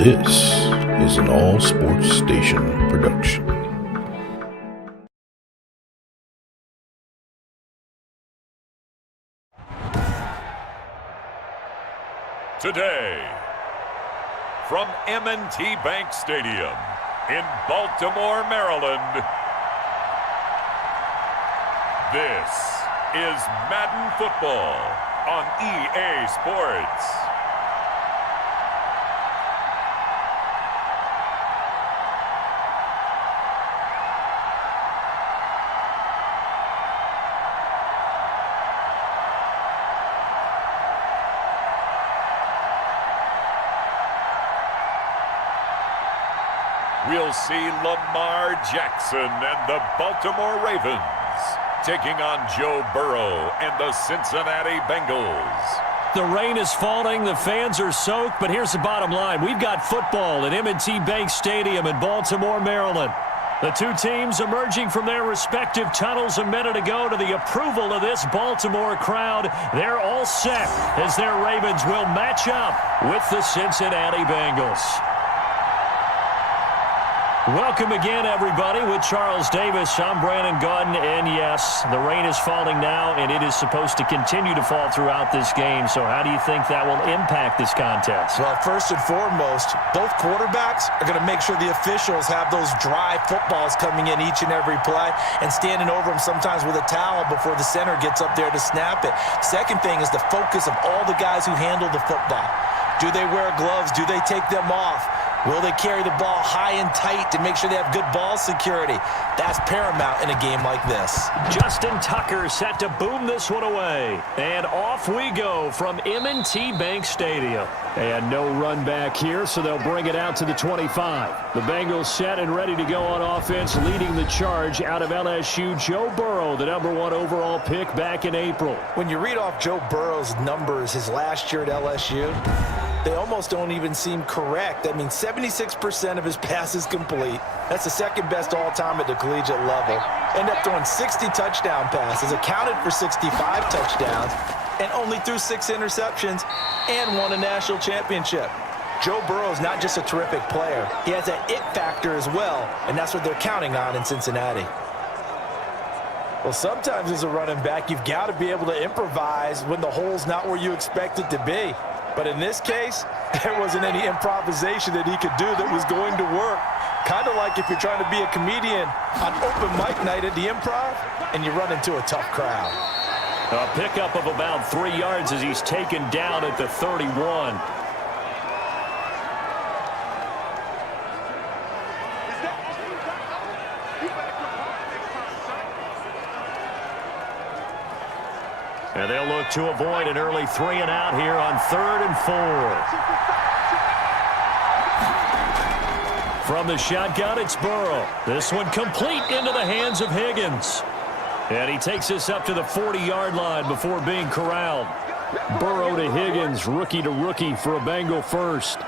This is an all sports station production. Today, from M&T Bank Stadium in Baltimore, Maryland, this is Madden Football on EA Sports. We'll see Lamar Jackson and the Baltimore Ravens taking on Joe Burrow and the Cincinnati Bengals. The rain is falling, the fans are soaked, but here's the bottom line. We've got football at M&T Bank Stadium in Baltimore, Maryland. The two teams emerging from their respective tunnels a minute ago to the approval of this Baltimore crowd. They're all set as their Ravens will match up with the Cincinnati Bengals. Welcome again, everybody, with Charles Davis. I'm Brandon Gaudin, and yes, the rain is falling now, and it is supposed to continue to fall throughout this game. So how do you think that will impact this contest? Well, first and foremost, both quarterbacks are going to make sure the officials have those dry footballs coming in each and every play and standing over them sometimes with a towel before the center gets up there to snap it. Second thing is the focus of all the guys who handle the football. Do they wear gloves? Do they take them off? Will they carry the ball high and tight to make sure they have good ball security? That's paramount in a game like this. Justin Tucker set to boom this one away. And off we go from M&T Bank Stadium. And no run back here, so they'll bring it out to the 25. The Bengals set and ready to go on offense, leading the charge out of LSU. Joe Burrow, the #1 overall pick back in April. When you read off Joe Burrow's numbers his last year at LSU, they almost don't even seem correct. I mean, 76% of his passes complete. That's the second best all-time at the collegiate level. Ended up throwing 60 touchdown passes, accounted for 65 touchdowns, and only threw 6 interceptions and won a national championship. Joe Burrow is not just a terrific player. He has that it factor as well, and that's what they're counting on in Cincinnati. Well, sometimes as a running back, you've got to be able to improvise when the hole's not where you expect it to be. But in this case, there wasn't any improvisation that he could do that was going to work. Kind of like if you're trying to be a comedian on open mic night at the Improv and you run into a tough crowd. A pickup of about 3 yards as he's taken down at the 31. And they'll look to avoid an early 3 and out here on 3rd and 4. From the shotgun, it's Burrow. This one complete into the hands of Higgins. And he takes this up to the 40-yard line before being corralled. Burrow to Higgins, rookie to rookie for a Bengal first.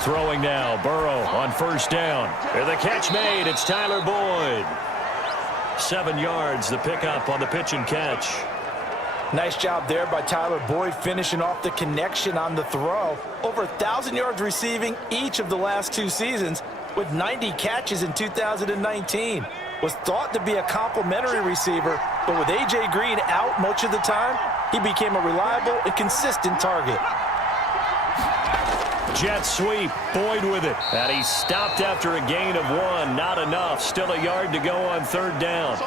Throwing now, Burrow on first down. And the catch made, it's Tyler Boyd. 7 yards, the pickup on the pitch and catch. Nice job there by Tyler Boyd, finishing off the connection on the throw. Over 1,000 yards receiving each of the last 2 seasons, with 90 catches in 2019. Was thought to be a complimentary receiver, but with A.J. Green out much of the time, he became a reliable and consistent target. Jet sweep, Boyd with it. And he stopped after a gain of 1. Not enough. Still a yard to go on 3rd down.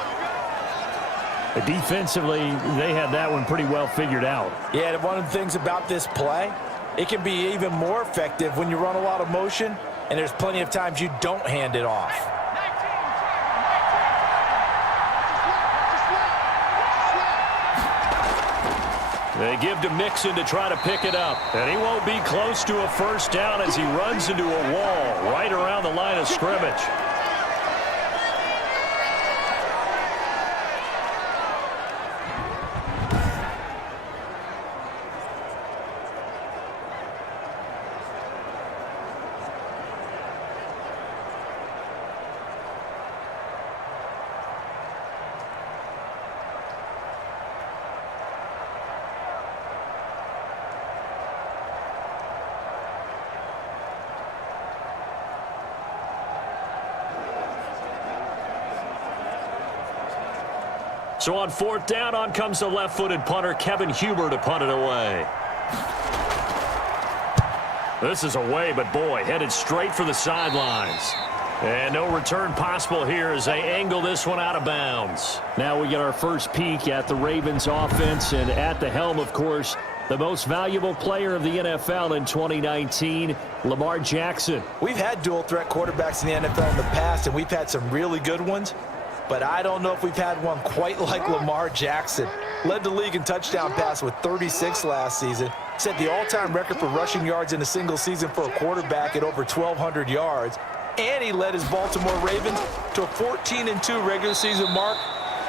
Defensively, they had that one pretty well figured out. Yeah, and one of the things about this play, it can be even more effective when you run a lot of motion, and there's plenty of times you don't hand it off. They give to Mixon to try to pick it up. And he won't be close to a first down as he runs into a wall right around the line of scrimmage. So on 4th down, on comes the left-footed punter, Kevin Huber, to punt it away. This is away, but boy, headed straight for the sidelines. And no return possible here as they angle this one out of bounds. Now we get our first peek at the Ravens offense, and at the helm, of course, the most valuable player of the NFL in 2019, Lamar Jackson. We've had dual-threat quarterbacks in the NFL in the past, and we've had some really good ones. But I don't know if we've had one quite like Lamar Jackson. Led the league in touchdown pass with 36 last season. Set the all-time record for rushing yards in a single season for a quarterback at over 1,200 yards. And he led his Baltimore Ravens to a 14-2 regular season mark,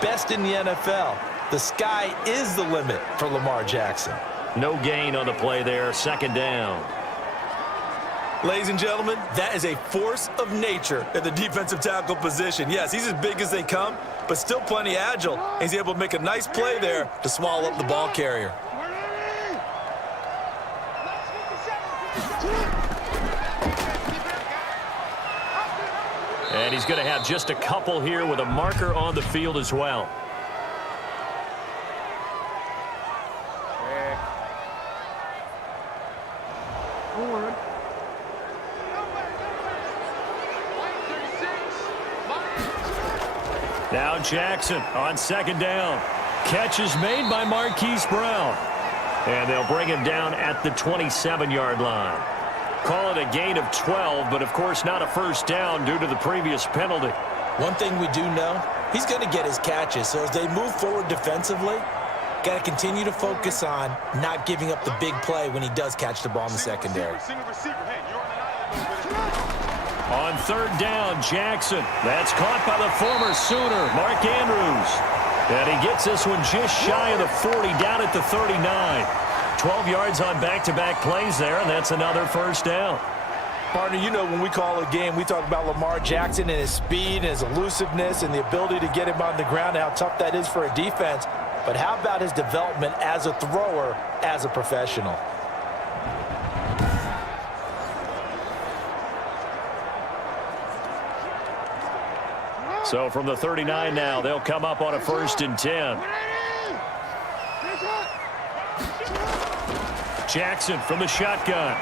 best in the NFL. The sky is the limit for Lamar Jackson. No gain on the play there, 2nd down. Ladies and gentlemen, that is a force of nature at the defensive tackle position. Yes, he's as big as they come, but still plenty agile. He's able to make a nice play there to swallow up the ball carrier. And he's going to have just a couple here with a marker on the field as well. Now Jackson on 2nd down. Catch is made by Marquise Brown. And they'll bring him down at the 27-yard line. Call it a gain of 12, but of course not a first down due to the previous penalty. One thing we do know, he's going to get his catches. So as they move forward defensively, got to continue to focus on not giving up the big play when he does catch the ball in the secondary. On 3rd down, Jackson. That's caught by the former Sooner, Mark Andrews. And he gets this one just shy of the 40, down at the 39. 12 yards on back-to-back plays there, and that's another first down. Partner, you know when we call a game, we talk about Lamar Jackson and his speed and his elusiveness and the ability to get him on the ground and how tough that is for a defense. But how about his development as a thrower, as a professional? So from the 39 now, they'll come up on a 1st and 10. Jackson from the shotgun.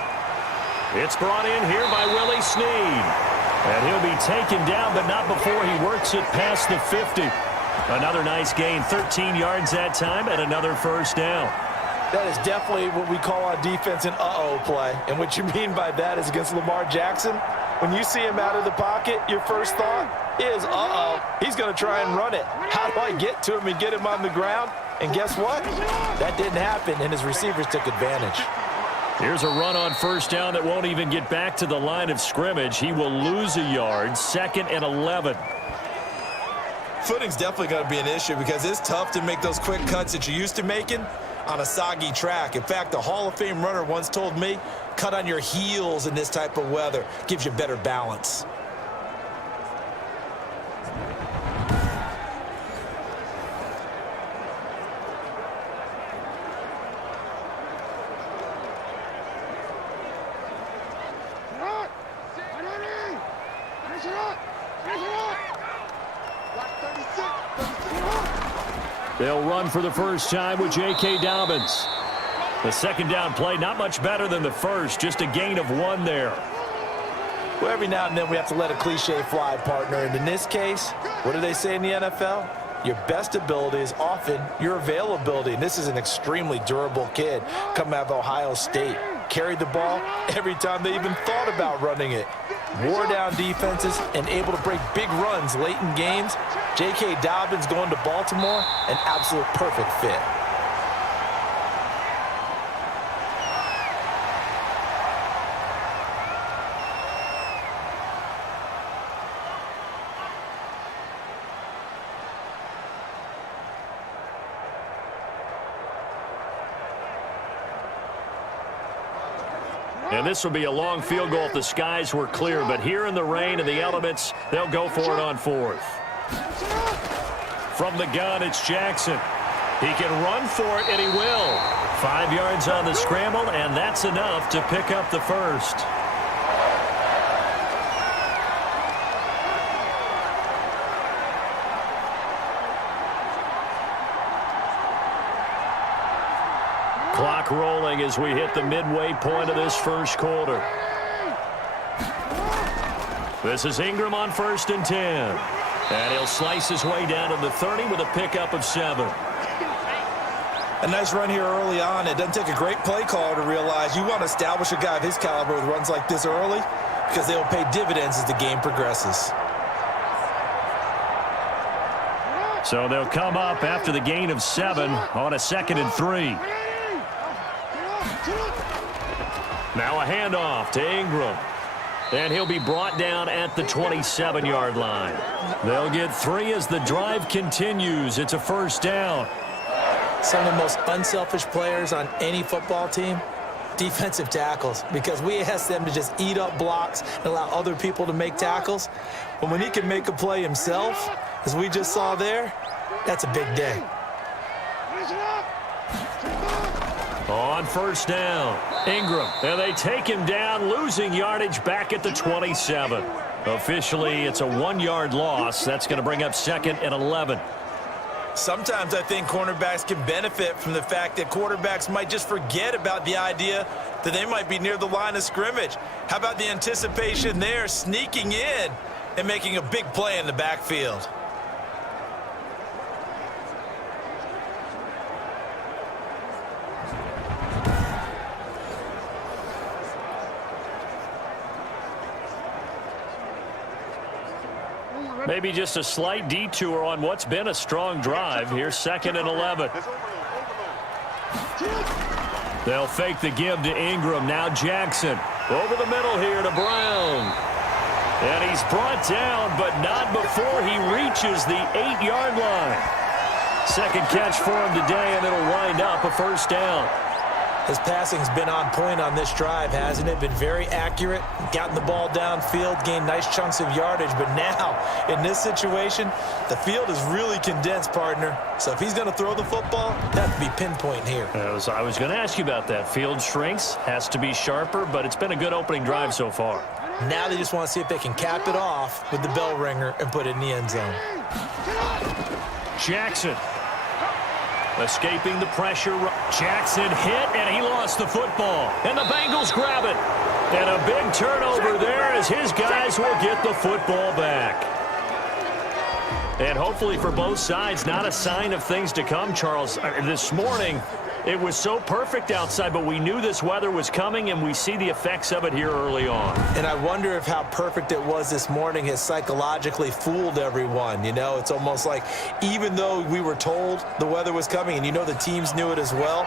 It's brought in here by Willie Snead. And he'll be taken down, but not before he works it past the 50. Another nice gain, 13 yards that time, and another first down. That is definitely what we call on defense an uh-oh play. And what you mean by that is against Lamar Jackson, when you see him out of the pocket, your first thought is, uh-oh, he's going to try and run it. How do I get to him and get him on the ground? And guess what? That didn't happen, and his receivers took advantage. Here's a run on first down that won't even get back to the line of scrimmage. He will lose a yard, 2nd and 11. Footing's definitely going to be an issue because it's tough to make those quick cuts that you're used to making on a soggy track. In fact, a Hall of Fame runner once told me, cut on your heels in this type of weather. Gives you better balance. They'll run for the first time with J.K. Dobbins. The 2nd down play, not much better than the first, just a gain of 1 there. Well, every now and then we have to let a cliche fly, partner. And in this case, what do they say in the NFL? Your best ability is often your availability. And this is an extremely durable kid coming out of Ohio State. Carried the ball every time they even thought about running it. Wore down defenses and able to break big runs late in games. J.K. Dobbins going to Baltimore, an absolute perfect fit. And this will be a long field goal if the skies were clear. But here in the rain and the elements, they'll go for it on 4th. From the gun, it's Jackson. He can run for it, and he will. 5 yards on the scramble, and that's enough to pick up the first. Clock rolling as we hit the midway point of this first quarter. This is Ingram on 1st and 10. And he'll slice his way down to the 30 with a pickup of 7. A nice run here early on. It doesn't take a great play caller to realize you want to establish a guy of his caliber with runs like this early because they will pay dividends as the game progresses. So they'll come up after the gain of 7 on a 2nd and 3. Now a handoff to Ingram. And he'll be brought down at the 27-yard line. They'll get 3 as the drive continues. It's a 1st down. Some of the most unselfish players on any football team, defensive tackles, because we ask them to just eat up blocks and allow other people to make tackles. But when he can make a play himself, as we just saw there, that's a big day. On 1st down, Ingram. And they take him down, losing yardage back at the 27. Officially, it's a 1-yard loss. That's going to bring up 2nd and 11. Sometimes I think cornerbacks can benefit from the fact that quarterbacks might just forget about the idea that they might be near the line of scrimmage. How about the anticipation there, sneaking in and making a big play in the backfield? Maybe just a slight detour on what's been a strong drive. Here's 2nd and 11. They'll fake the give to Ingram. Now Jackson. Over the middle here to Brown. And he's brought down, but not before he reaches the 8-yard line. 2nd catch for him today, and it'll wind up a 1st down. His passing's been on point on this drive, hasn't it? Been very accurate, gotten the ball downfield, gained nice chunks of yardage. But now, in this situation, the field is really condensed, partner. So if he's going to throw the football, that would be pinpoint here. I was going to ask you about that. Field shrinks, has to be sharper, but it's been a good opening drive so far. Now they just want to see if they can cap it off with the bell ringer and put it in the end zone. Jackson. Escaping the pressure. Jackson hit, and he lost the football. And the Bengals grab it. And a big turnover there as his guys will get the football back. And hopefully for both sides, not a sign of things to come, Charles. This morning, it was so perfect outside, but we knew this weather was coming, and we see the effects of it here early on. And I wonder if how perfect it was this morning has psychologically fooled everyone. You know, it's almost like even though we were told the weather was coming, and you know the teams knew it as well,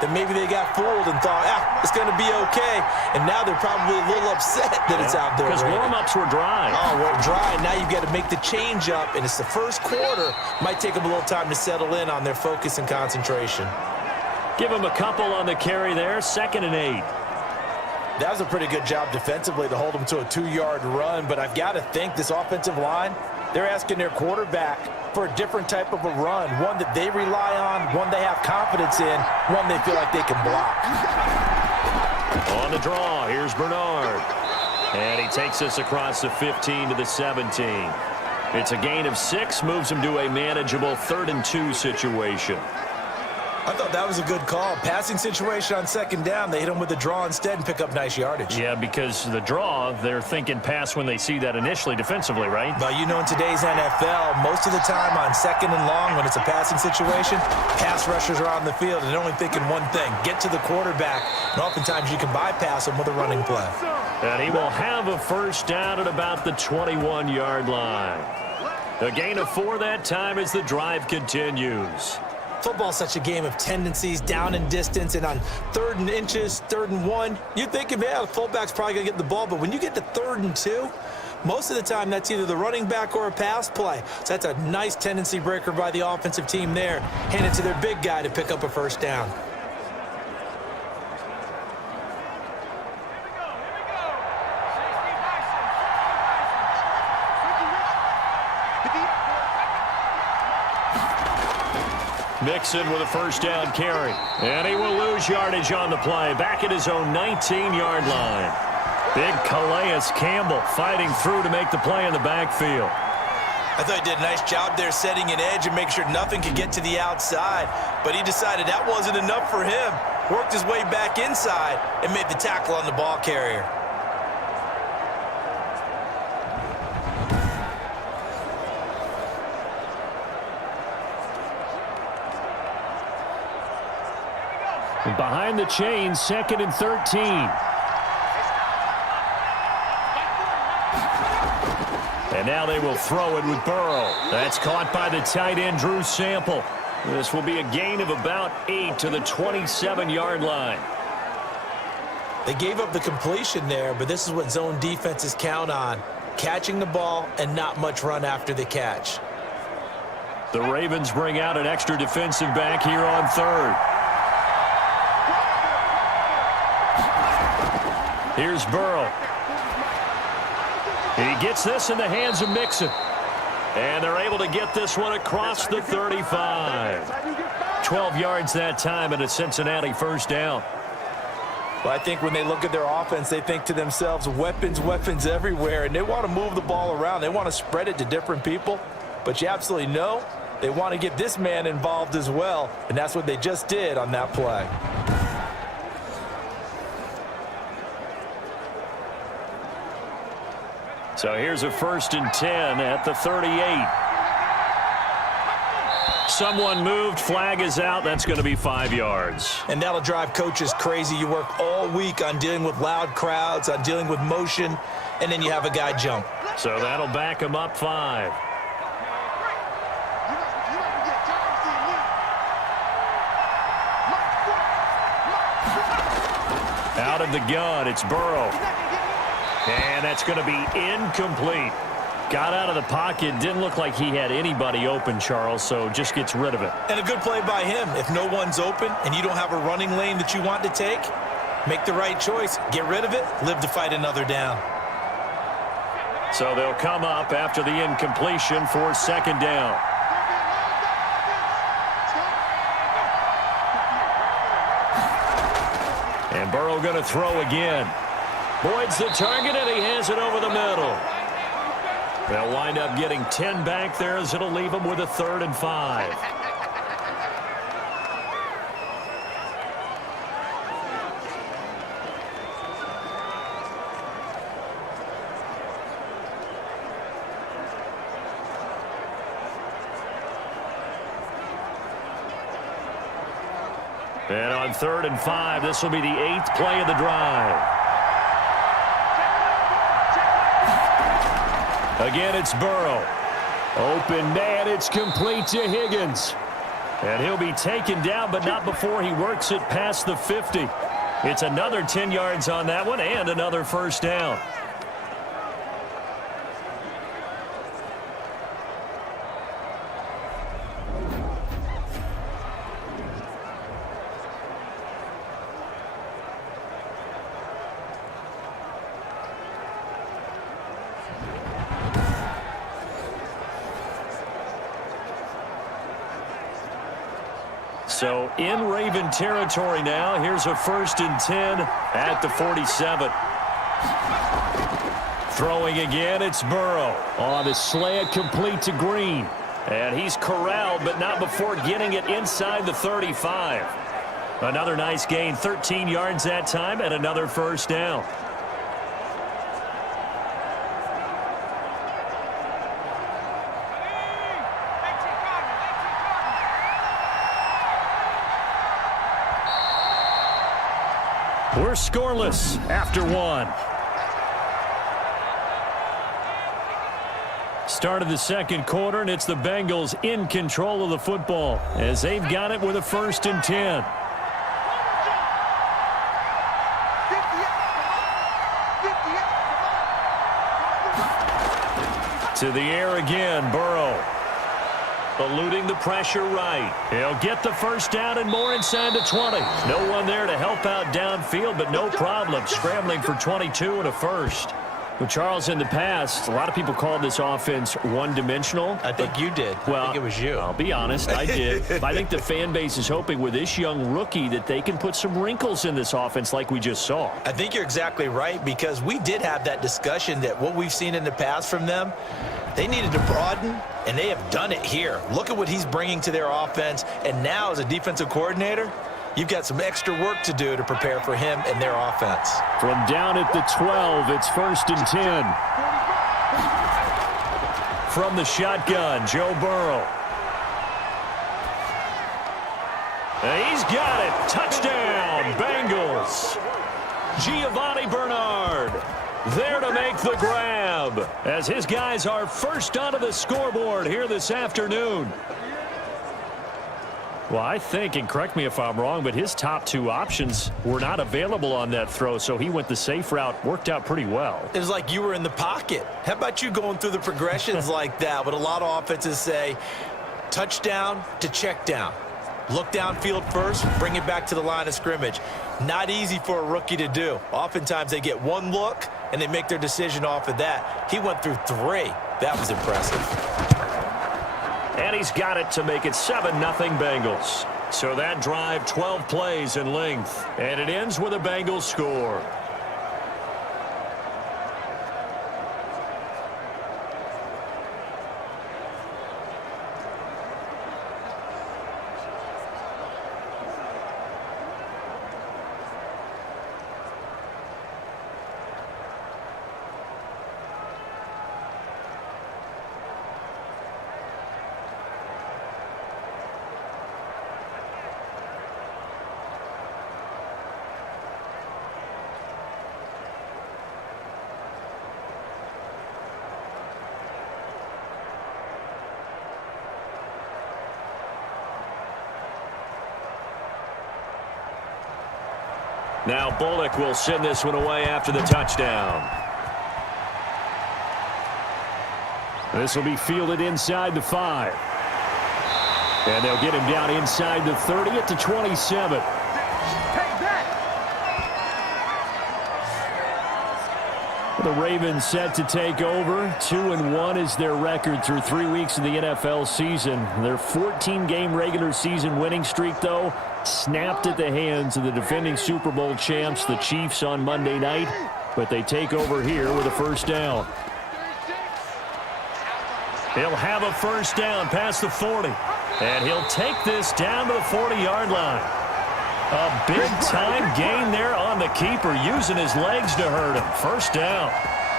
that maybe they got fooled and thought, it's going to be okay. And now they're probably a little upset that it's out there. Because warm-ups were dry. Oh, we're dry. Now you've got to make the change up, and it's the first quarter. Might take them a little time to settle in on their focus and concentration. Give him a couple on the carry there, 2nd and 8. That was a pretty good job defensively to hold them to a 2-yard run, but I've got to think this offensive line, they're asking their quarterback for a different type of a run, one that they rely on, one they have confidence in, one they feel like they can block. On the draw, here's Bernard. And he takes us across the 15 to the 17. It's a gain of 6, moves him to a manageable 3rd and 2 situation. I thought that was a good call. Passing situation on 2nd down. They hit him with the draw instead and pick up nice yardage. Yeah, because the draw, they're thinking pass when they see that initially defensively, right? But you know, in today's NFL, most of the time on 2nd and long, when it's a passing situation, pass rushers are on the field and they're only thinking one thing, get to the quarterback. And oftentimes you can bypass them with a running play. And he will have a 1st down at about the 21-yard line. A gain of 4 that time as the drive continues. Football's such a game of tendencies, down and distance, and on 3rd and inches, 3rd and 1, you're thinking, yeah, the fullback's probably going to get the ball. But when you get to 3rd and 2, most of the time that's either the running back or a pass play. So that's a nice tendency breaker by the offensive team there. Hand it to their big guy to pick up a 1st down. Mixon with a 1st down carry. And he will lose yardage on the play. Back at his own 19-yard line. Big Calais Campbell fighting through to make the play in the backfield. I thought he did a nice job there setting an edge and make sure nothing could get to the outside. But he decided that wasn't enough for him. worked his way back inside, and made the tackle on the ball carrier. Behind the chains, 2nd and 13. And now they will throw it with Burrow. That's caught by the tight end, Drew Sample. This will be a gain of about 8 to the 27-yard line. They gave up the completion there, but this is what zone defenses count on. Catching the ball and not much run after the catch. The Ravens bring out an extra defensive back here on 3rd. Here's Burrow. He gets this in the hands of Mixon. And they're able to get this one across the 35. 12 yards that time and a Cincinnati first down. Well, I think when they look at their offense, they think to themselves, weapons, weapons everywhere, and they want to move the ball around. They want to spread it to different people, but you absolutely know they want to get this man involved as well, and that's what they just did on that play. So here's a 1st and 10 at the 38. Someone moved, flag is out. That's going to be 5 yards. And that'll drive coaches crazy. You work all week on dealing with loud crowds, on dealing with motion, and then you have a guy jump. So that'll back him up 5. Out of the gun, it's Burrow. And that's going to be incomplete. Got out of the pocket. Didn't look like he had anybody open, Charles, so just gets rid of it. And a good play by him. If no one's open and you don't have a running lane that you want to take, make the right choice. Get rid of it. Live to fight another down. So they'll come up after the incompletion for 2nd down. And Burrow going to throw again. Boyd's the target, and he has it over the middle. They'll wind up getting 10 back there as it'll leave them with a 3rd and 5. And on 3rd and 5, this will be the 8th play of the drive. Again, it's Burrow. Open man, it's complete to Higgins. And he'll be taken down, but not before he works it past the 50. It's another 10 yards on that one and another first down. So in Raven territory now. Here's a 1st and 10 at the 47. Throwing again, it's Burrow. On the slant, complete to Green. And he's corralled, but not before getting it inside the 35. Another nice gain, 13 yards that time, and another first down. We're scoreless after 1. Start of the 2nd quarter, and it's the Bengals in control of the football as they've got it with a 1st and 10. To the air again, Burrow. Eluding the pressure right. He'll get the first down and more inside the 20. No one there to help out downfield, but no problem. Scrambling for 22 and a first. Well, Charles, in the past, a lot of people called this offense one-dimensional. I think you did. Well, I think it was you. I'll be honest, I did. I think the fan base is hoping with this young rookie that they can put some wrinkles in this offense like we just saw. I think you're exactly right, because we did have that discussion that what we've seen in the past from them, they needed to broaden, and they have done it here. Look at what he's bringing to their offense, and now as a defensive coordinator, you've got some extra work to do to prepare for him and their offense. From down at the 12, it's 1st and 10. From the shotgun, Joe Burrow. He's got it. Touchdown, Bengals. Giovanni Bernard there to make the grab as his guys are first onto the scoreboard here this afternoon. Well, I think, and correct me if I'm wrong, but his top two options were not available on that throw, so he went the safe route. Worked out pretty well. It was like you were in the pocket. How about you going through the progressions like that? What a lot of offenses say, touchdown to check down. Look downfield first, bring it back to the line of scrimmage. Not easy for a rookie to do. Oftentimes they get one look, and they make their decision off of that. He went through 3. That was impressive. And he's got it to make it 7-0 Bengals. So that drive, 12 plays in length. And it ends with a Bengals score. Now Bullock will send this one away after the touchdown. This will be fielded inside the 5. And they'll get him down inside the 30 at the 27. The Ravens set to take over. 2-1 is their record through 3 weeks of the NFL season. Their 14-game regular season winning streak, though, snapped at the hands of the defending Super Bowl champs, the Chiefs, on Monday night. But they take over here with a first down. He'll have a first down past the 40. And he'll take this down to the 40-yard line. A big-time gain there on the keeper, using his legs to hurt him. First down.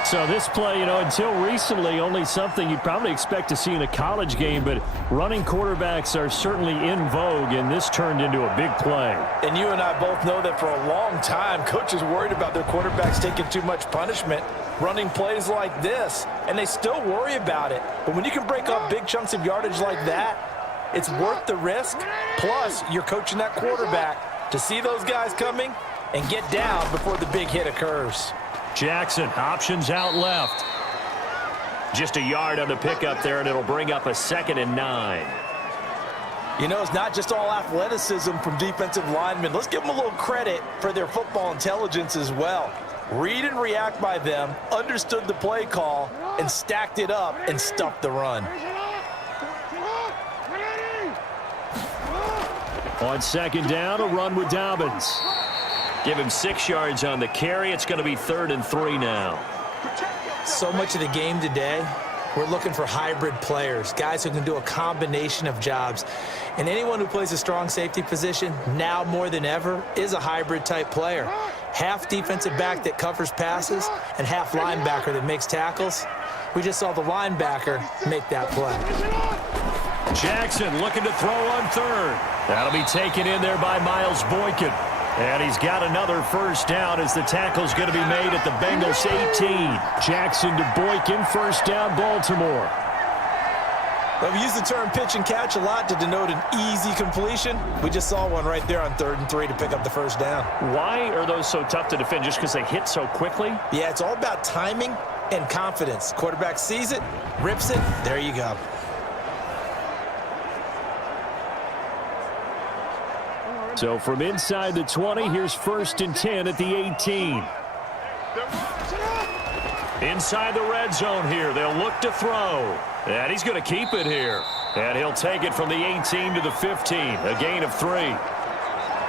So this play, until recently, only something you'd probably expect to see in a college game, but running quarterbacks are certainly in vogue, and this turned into a big play. And you and I both know that for a long time, coaches worried about their quarterbacks taking too much punishment, running plays like this, and they still worry about it. But when you can break up big chunks of yardage like that, it's worth the risk. Plus, you're coaching that quarterback to see those guys coming and get down before the big hit occurs. Jackson, options out left. Just a yard on the pickup there, and it'll bring up a 2nd and 9. It's not just all athleticism from defensive linemen. Let's give them a little credit for their football intelligence as well. Read and react by them, understood the play call, and stacked it up and stuffed the run. On 2nd down, a run with Dobbins. Give him 6 yards on the carry. It's going to be 3rd and 3 now. So much of the game today, we're looking for hybrid players, guys who can do a combination of jobs. And anyone who plays a strong safety position, now more than ever, is a hybrid type player. Half defensive back that covers passes and half linebacker that makes tackles. We just saw the linebacker make that play. Jackson looking to throw on 3rd. That'll be taken in there by Miles Boykin. And he's got another first down as the tackle's going to be made at the Bengals 18. Jackson to Boykin, first down, Baltimore. Well, we use the term pitch and catch a lot to denote an easy completion. We just saw one right there on 3rd and 3 to pick up the first down. Why are those so tough to defend? Just because they hit so quickly? Yeah, it's all about timing and confidence. Quarterback sees it, rips it, there you go. So from inside the 20, here's 1st and 10 at the 18. Inside the red zone here, they'll look to throw. And he's going to keep it here. And he'll take it from the 18 to the 15, a gain of 3.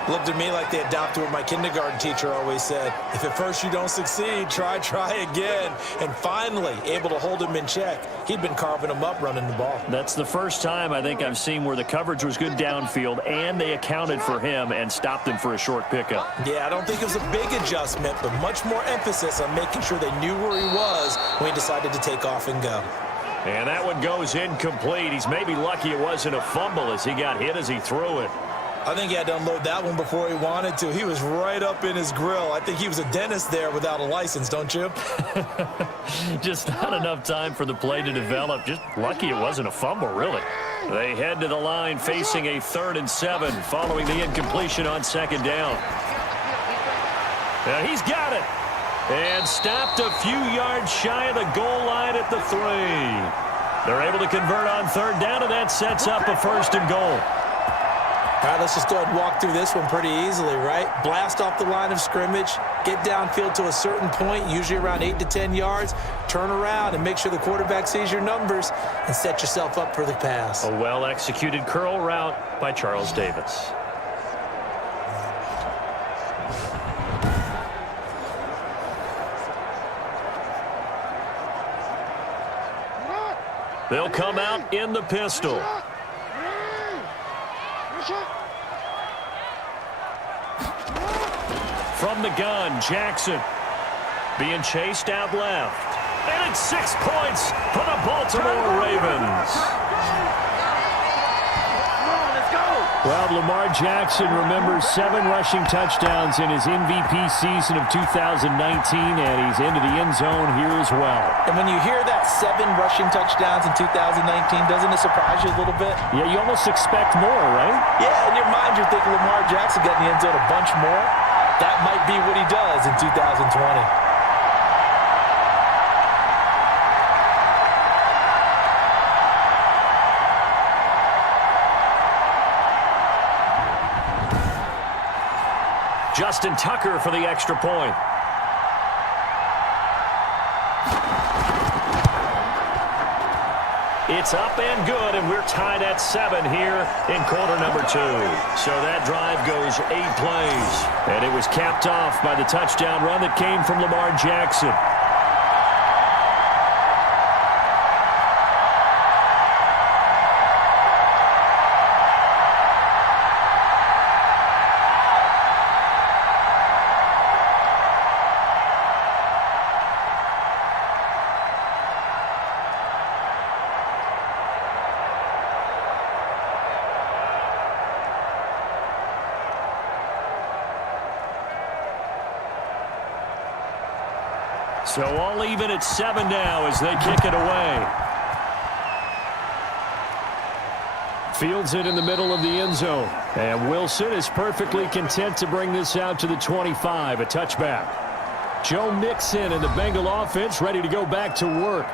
Looked at me like they adopted what my kindergarten teacher always said. If at first you don't succeed, try again. And finally, able to hold him in check. He'd been carving him up running the ball. That's the first time I think I've seen where the coverage was good downfield and they accounted for him and stopped him for a short pickup. Yeah, I don't think it was a big adjustment, but much more emphasis on making sure they knew where he was when he decided to take off and go. And that one goes incomplete. He's maybe lucky it wasn't a fumble as he got hit as he threw it. I think he had to unload that one before he wanted to. He was right up in his grill. I think he was a dentist there without a license, don't you? Just not enough time for the play to develop. Just lucky it wasn't a fumble, really. They head to the line facing a 3rd and 7 following the incompletion on 2nd down. Now he's got it. And stopped a few yards shy of the goal line at the 3. They're able to convert on 3rd down, and that sets up a 1st and goal. All right, let's just go ahead and walk through this one pretty easily, right? Blast off the line of scrimmage, get downfield to a certain point, usually around 8 to 10 yards, turn around and make sure the quarterback sees your numbers and set yourself up for the pass. A well-executed curl route by Charles Davis. They'll come out in the pistol. From the gun, Jackson being chased out left. And it's 6 points for the Baltimore Ravens. Well, Lamar Jackson remembers 7 rushing touchdowns in his MVP season of 2019, and he's into the end zone here as well. And when you hear that 7 rushing touchdowns in 2019, doesn't it surprise you a little bit? Yeah, you almost expect more, right? Yeah, in your mind you're thinking Lamar Jackson got in the end zone a bunch more. That might be what he does in 2020. Justin Tucker for the extra point. It's up and good, and we're tied at 7 here in quarter number 2. So that drive goes 8 plays. And it was capped off by the touchdown run that came from Lamar Jackson. So all even at 7 now as they kick it away. Fields it in the middle of the end zone. And Wilson is perfectly content to bring this out to the 25, a touchback. Joe Mixon and the Bengal offense ready to go back to work.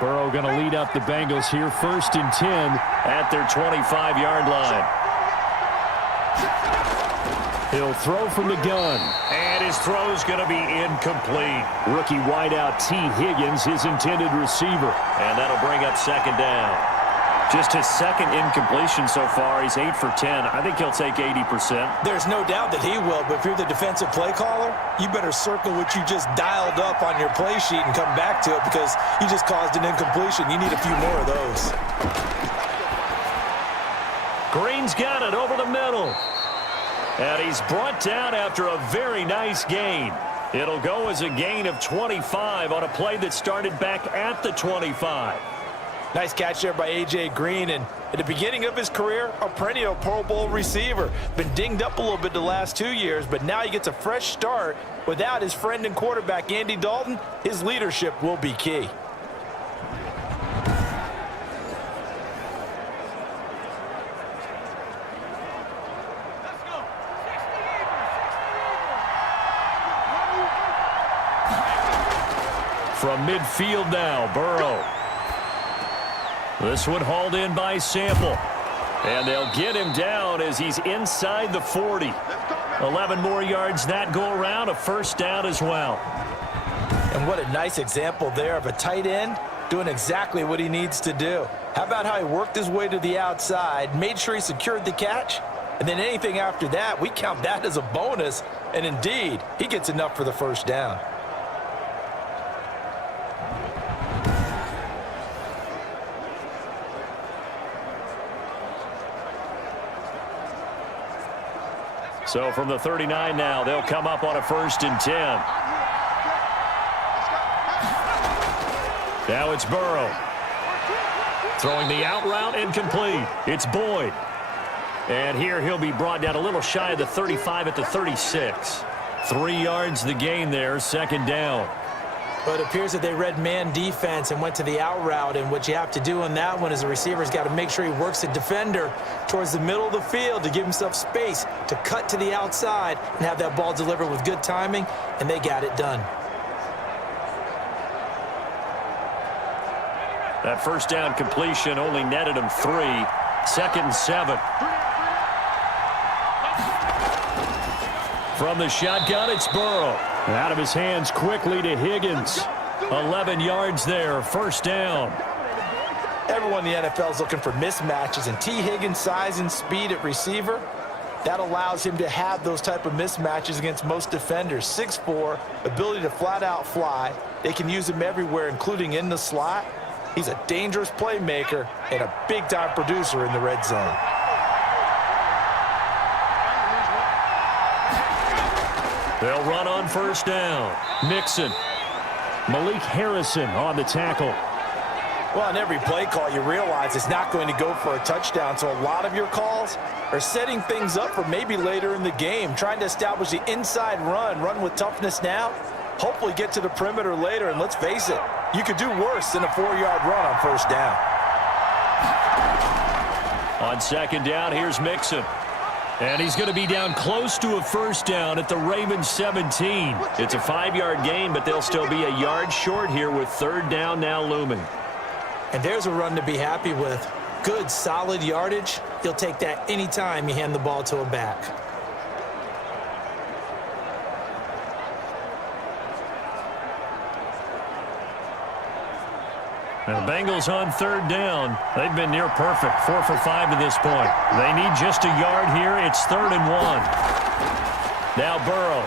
Burrow going to lead up the Bengals here, 1st and 10 at their 25-yard line. He'll throw from the gun, and his throw's going to be incomplete. Rookie wideout T. Higgins, his intended receiver, and that'll bring up 2nd down. Just his 2nd incompletion so far. He's 8 for 10. I think he'll take 80%. There's no doubt that he will, but if you're the defensive play caller, you better circle what you just dialed up on your play sheet and come back to it because you just caused an incompletion. You need a few more of those. Green's got it over the middle. And he's brought down after a very nice gain. It'll go as a gain of 25 on a play that started back at the 25. Nice catch there by A.J. Green, and at the beginning of his career, a perennial Pro Bowl receiver. Been dinged up a little bit the last 2 years, but now he gets a fresh start. Without his friend and quarterback, Andy Dalton, his leadership will be key. From midfield now, Burrow. This one hauled in by Sample. And they'll get him down as he's inside the 40. 11 more yards that go around, a 1st down as well. And what a nice example there of a tight end doing exactly what he needs to do. How about how he worked his way to the outside, made sure he secured the catch, and then anything after that, we count that as a bonus, and indeed, he gets enough for the first down. So from the 39 now, they'll come up on a 1st and 10. Now it's Burrow. Throwing the out route, incomplete. It's Boyd. And here he'll be brought down a little shy of the 35 at the 36. 3 yards the gain there, 2nd down. But it appears that they read man defense and went to the out route, and what you have to do on that one is the receiver's got to make sure he works the defender towards the middle of the field to give himself space to cut to the outside and have that ball delivered with good timing, and they got it done. That 1st down completion only netted him 3. 2nd and 7. From the shotgun, it's Burrow. Out of his hands quickly to Higgins. 11 yards there, 1st down. Everyone in the NFL is looking for mismatches, and T. Higgins' size and speed at receiver, that allows him to have those type of mismatches against most defenders. 6'4", ability to flat-out fly. They can use him everywhere, including in the slot. He's a dangerous playmaker and a big-time producer in the red zone. They'll run on 1st down. Mixon. Malik Harrison on the tackle. Well, on every play call, you realize it's not going to go for a touchdown, so a lot of your calls are setting things up for maybe later in the game, trying to establish the inside run with toughness now, hopefully get to the perimeter later, and let's face it, you could do worse than a 4-yard run on 1st down. On 2nd down, here's Mixon. And he's going to be down close to a 1st down at the Ravens 17. It's a 5-yard gain, but they'll still be a yard short here with 3rd down now looming. And there's a run to be happy with. Good, solid yardage. You'll take that anytime you hand the ball to a back. And the Bengals on 3rd down. They've been near perfect, 4 for 5 to this point. They need just a yard here. It's 3rd and 1. Now Burrow.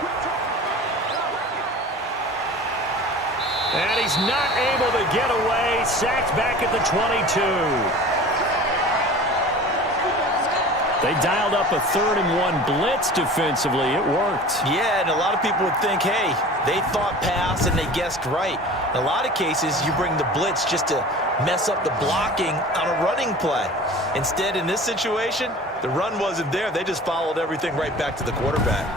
And he's not able to get away. Sacked back at the 22. They dialed up a 3rd and 1 blitz defensively. It worked. Yeah, and a lot of people would think, hey, they thought pass and they guessed right. In a lot of cases, you bring the blitz just to mess up the blocking on a running play. Instead, in this situation, the run wasn't there. They just followed everything right back to the quarterback.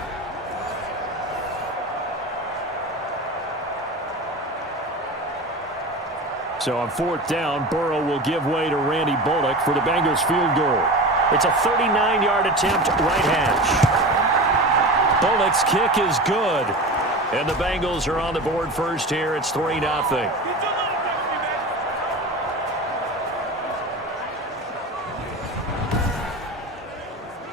So on 4th down, Burrow will give way to Randy Bullock for the Bengals field goal. It's a 39-yard attempt, right hash. Bullock's kick is good. And the Bengals are on the board first here. It's 3-0.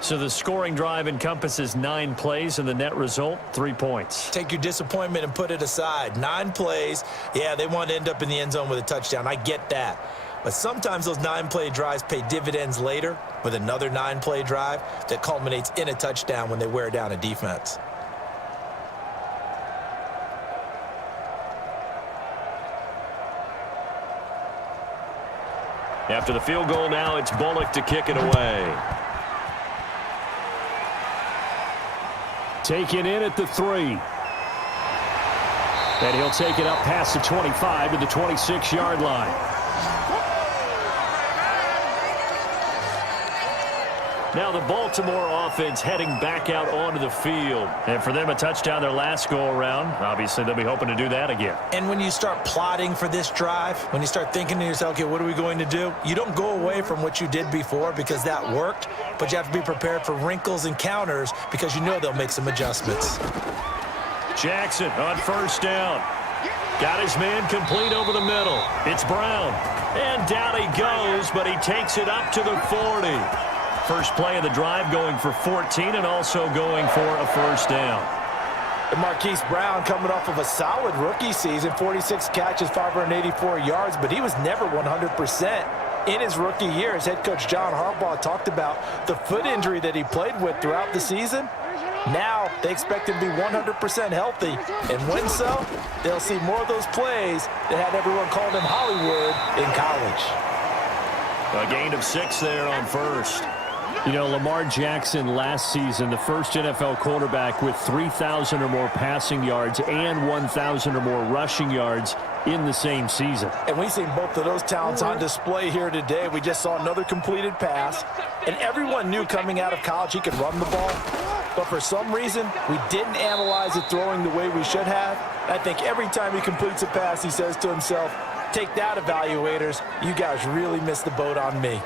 So the scoring drive encompasses 9 plays, and the net result, 3 points. Take your disappointment and put it aside. 9 plays. Yeah, they want to end up in the end zone with a touchdown. I get that. But sometimes those 9-play drives pay dividends later with another 9-play drive that culminates in a touchdown when they wear down a defense. After the field goal now, it's Bullock to kick it away. Taken in at the 3. And he'll take it up past the 25 to the 26-yard line. Now the Baltimore offense heading back out onto the field. And for them, a touchdown their last go-around. Obviously, they'll be hoping to do that again. And when you start plotting for this drive, when you start thinking to yourself, okay, what are we going to do? You don't go away from what you did before because that worked, but you have to be prepared for wrinkles and counters because you know they'll make some adjustments. Jackson on 1st down. Got his man complete over the middle. It's Brown. And down he goes, but he takes it up to the 40. First play of the drive going for 14 and also going for a 1st down. And Marquise Brown coming off of a solid rookie season, 46 catches, 584 yards, but he was never 100%. In his rookie year, as head coach John Harbaugh talked about the foot injury that he played with throughout the season. Now they expect him to be 100% healthy, and when so, they'll see more of those plays that had everyone calling him Hollywood in college. A gain of 6 there on first. You know, Lamar Jackson last season, the first NFL quarterback with 3,000 or more passing yards and 1,000 or more rushing yards in the same season. And we've seen both of those talents on display here today. We just saw another completed pass, and everyone knew coming out of college he could run the ball. But for some reason, we didn't analyze it throwing the way we should have. I think every time he completes a pass, he says to himself, take that, evaluators. You guys really missed the boat on me.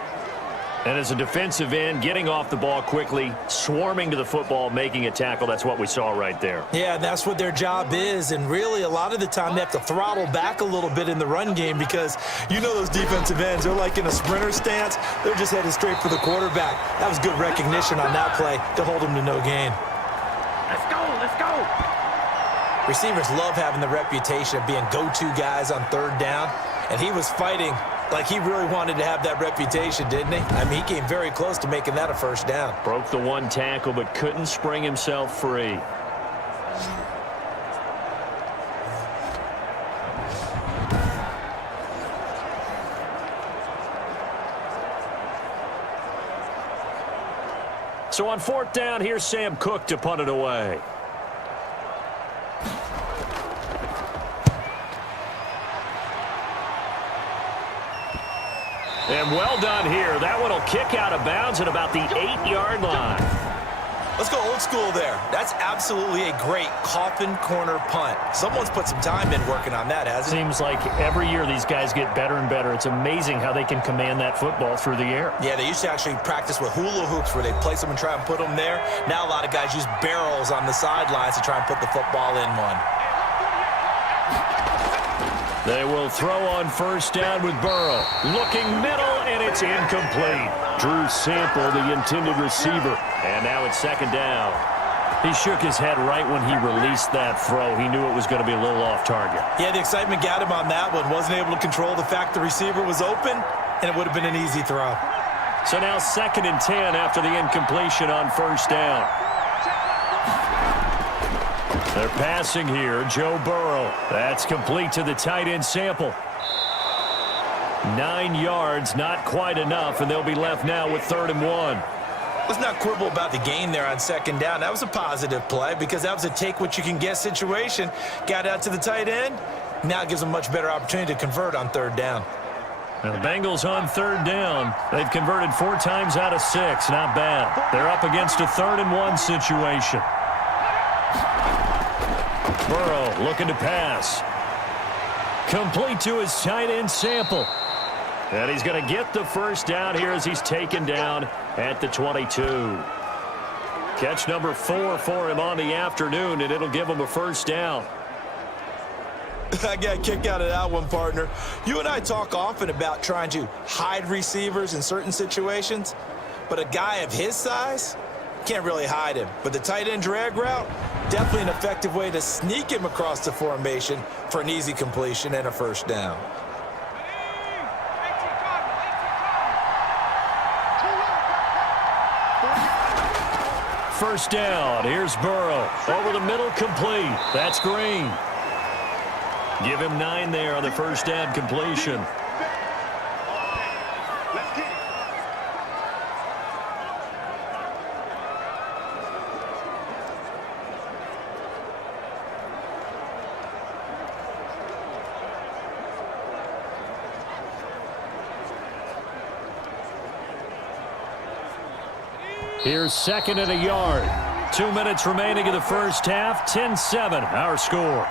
And as a defensive end, getting off the ball quickly, swarming to the football, making a tackle, that's what we saw right there. Yeah, that's what their job is. And really, a lot of the time, they have to throttle back a little bit in the run game because you know those defensive ends, they're like in a sprinter stance. They're just headed straight for the quarterback. That was good recognition on that play to hold him to no gain. Let's go, let's go. Receivers love having the reputation of being go-to guys on third down, and he was fighting like he really wanted to have that reputation, didn't he? I mean, he came very close to making that a first down. Broke the one tackle, but couldn't spring himself free. So on fourth down, here's Sam Cook to punt it away. And well done here. That one will kick out of bounds at about the 8-yard line. Let's go old school there. That's absolutely a great coffin corner punt. Someone's put some time in working on that, hasn't it? Seems like every year these guys get better and better. It's amazing how they can command that football through the air. Yeah, they used to actually practice with hula hoops where they place them and try and put them there. Now a lot of guys use barrels on the sidelines to try and put the football in one. They will throw on first down with Burrow. Looking middle, and it's incomplete. Drew Sample, the intended receiver. And now it's second down. He shook his head right when he released that throw. He knew it was going to be a little off target. Yeah, the excitement got him on that one. Wasn't able to control the fact the receiver was open, and it would have been an easy throw. So now 2nd and 10 after the incompletion on first down. They're passing here, Joe Burrow. That's complete to the tight end Sample. 9 yards, not quite enough, and they'll be left now with 3rd and 1. Let's not quibble about the gain there on second down. That was a positive play because that was a take-what-you-can-get situation. Got out to the tight end. Now it gives them a much better opportunity to convert on 3rd down. Now the Bengals on 3rd down. They've converted 4 times out of 6. Not bad. They're up against a 3rd and 1 situation. Burrow looking to pass. Complete to his tight end Sample. And he's going to get the first down here as he's taken down at the 22. Catch number 4 for him on the afternoon, and it'll give him a first down. I got a kick out of that one, partner. You and I talk often about trying to hide receivers in certain situations, but a guy of his size can't really hide him. But the tight end drag route, definitely an effective way to sneak him across the formation for an easy completion and a first down. First down. Here's Burrow. Over the middle, complete. That's Green. Give him 9 there on the first down completion. Here's 2nd and a yard. 2 minutes remaining in the first half. 10-7, our score.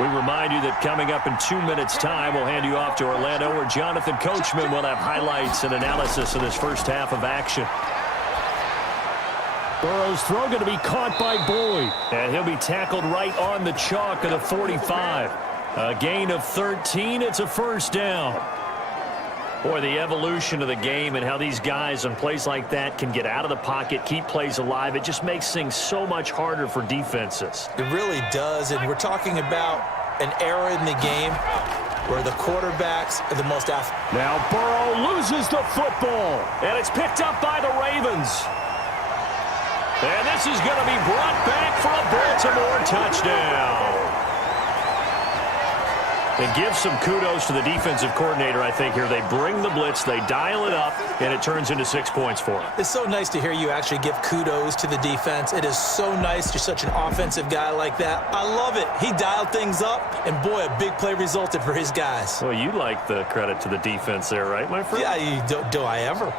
We remind you that coming up in 2 minutes' time, we'll hand you off to Orlando, where Jonathan Coachman will have highlights and analysis of this first half of action. Burrow's throw going to be caught by Boyd. And he'll be tackled right on the chalk of the 45. A gain of 13. It's a first down. Boy, the evolution of the game and how these guys on plays like that can get out of the pocket, keep plays alive, it just makes things so much harder for defenses. It really does, and we're talking about an era in the game where the quarterbacks are the most athletic. Now Burrow loses the football, and it's picked up by the Ravens. And this is going to be brought back for a Baltimore touchdown. And give some kudos to the defensive coordinator, I think, here. They bring the blitz, they dial it up, and it turns into 6 points for them. It's so nice to hear you actually give kudos to the defense. It is so nice. You're such an offensive guy like that. I love it. He dialed things up, and boy, a big play resulted for his guys. Well, you like the credit to the defense there, right, my friend? Yeah, do I ever?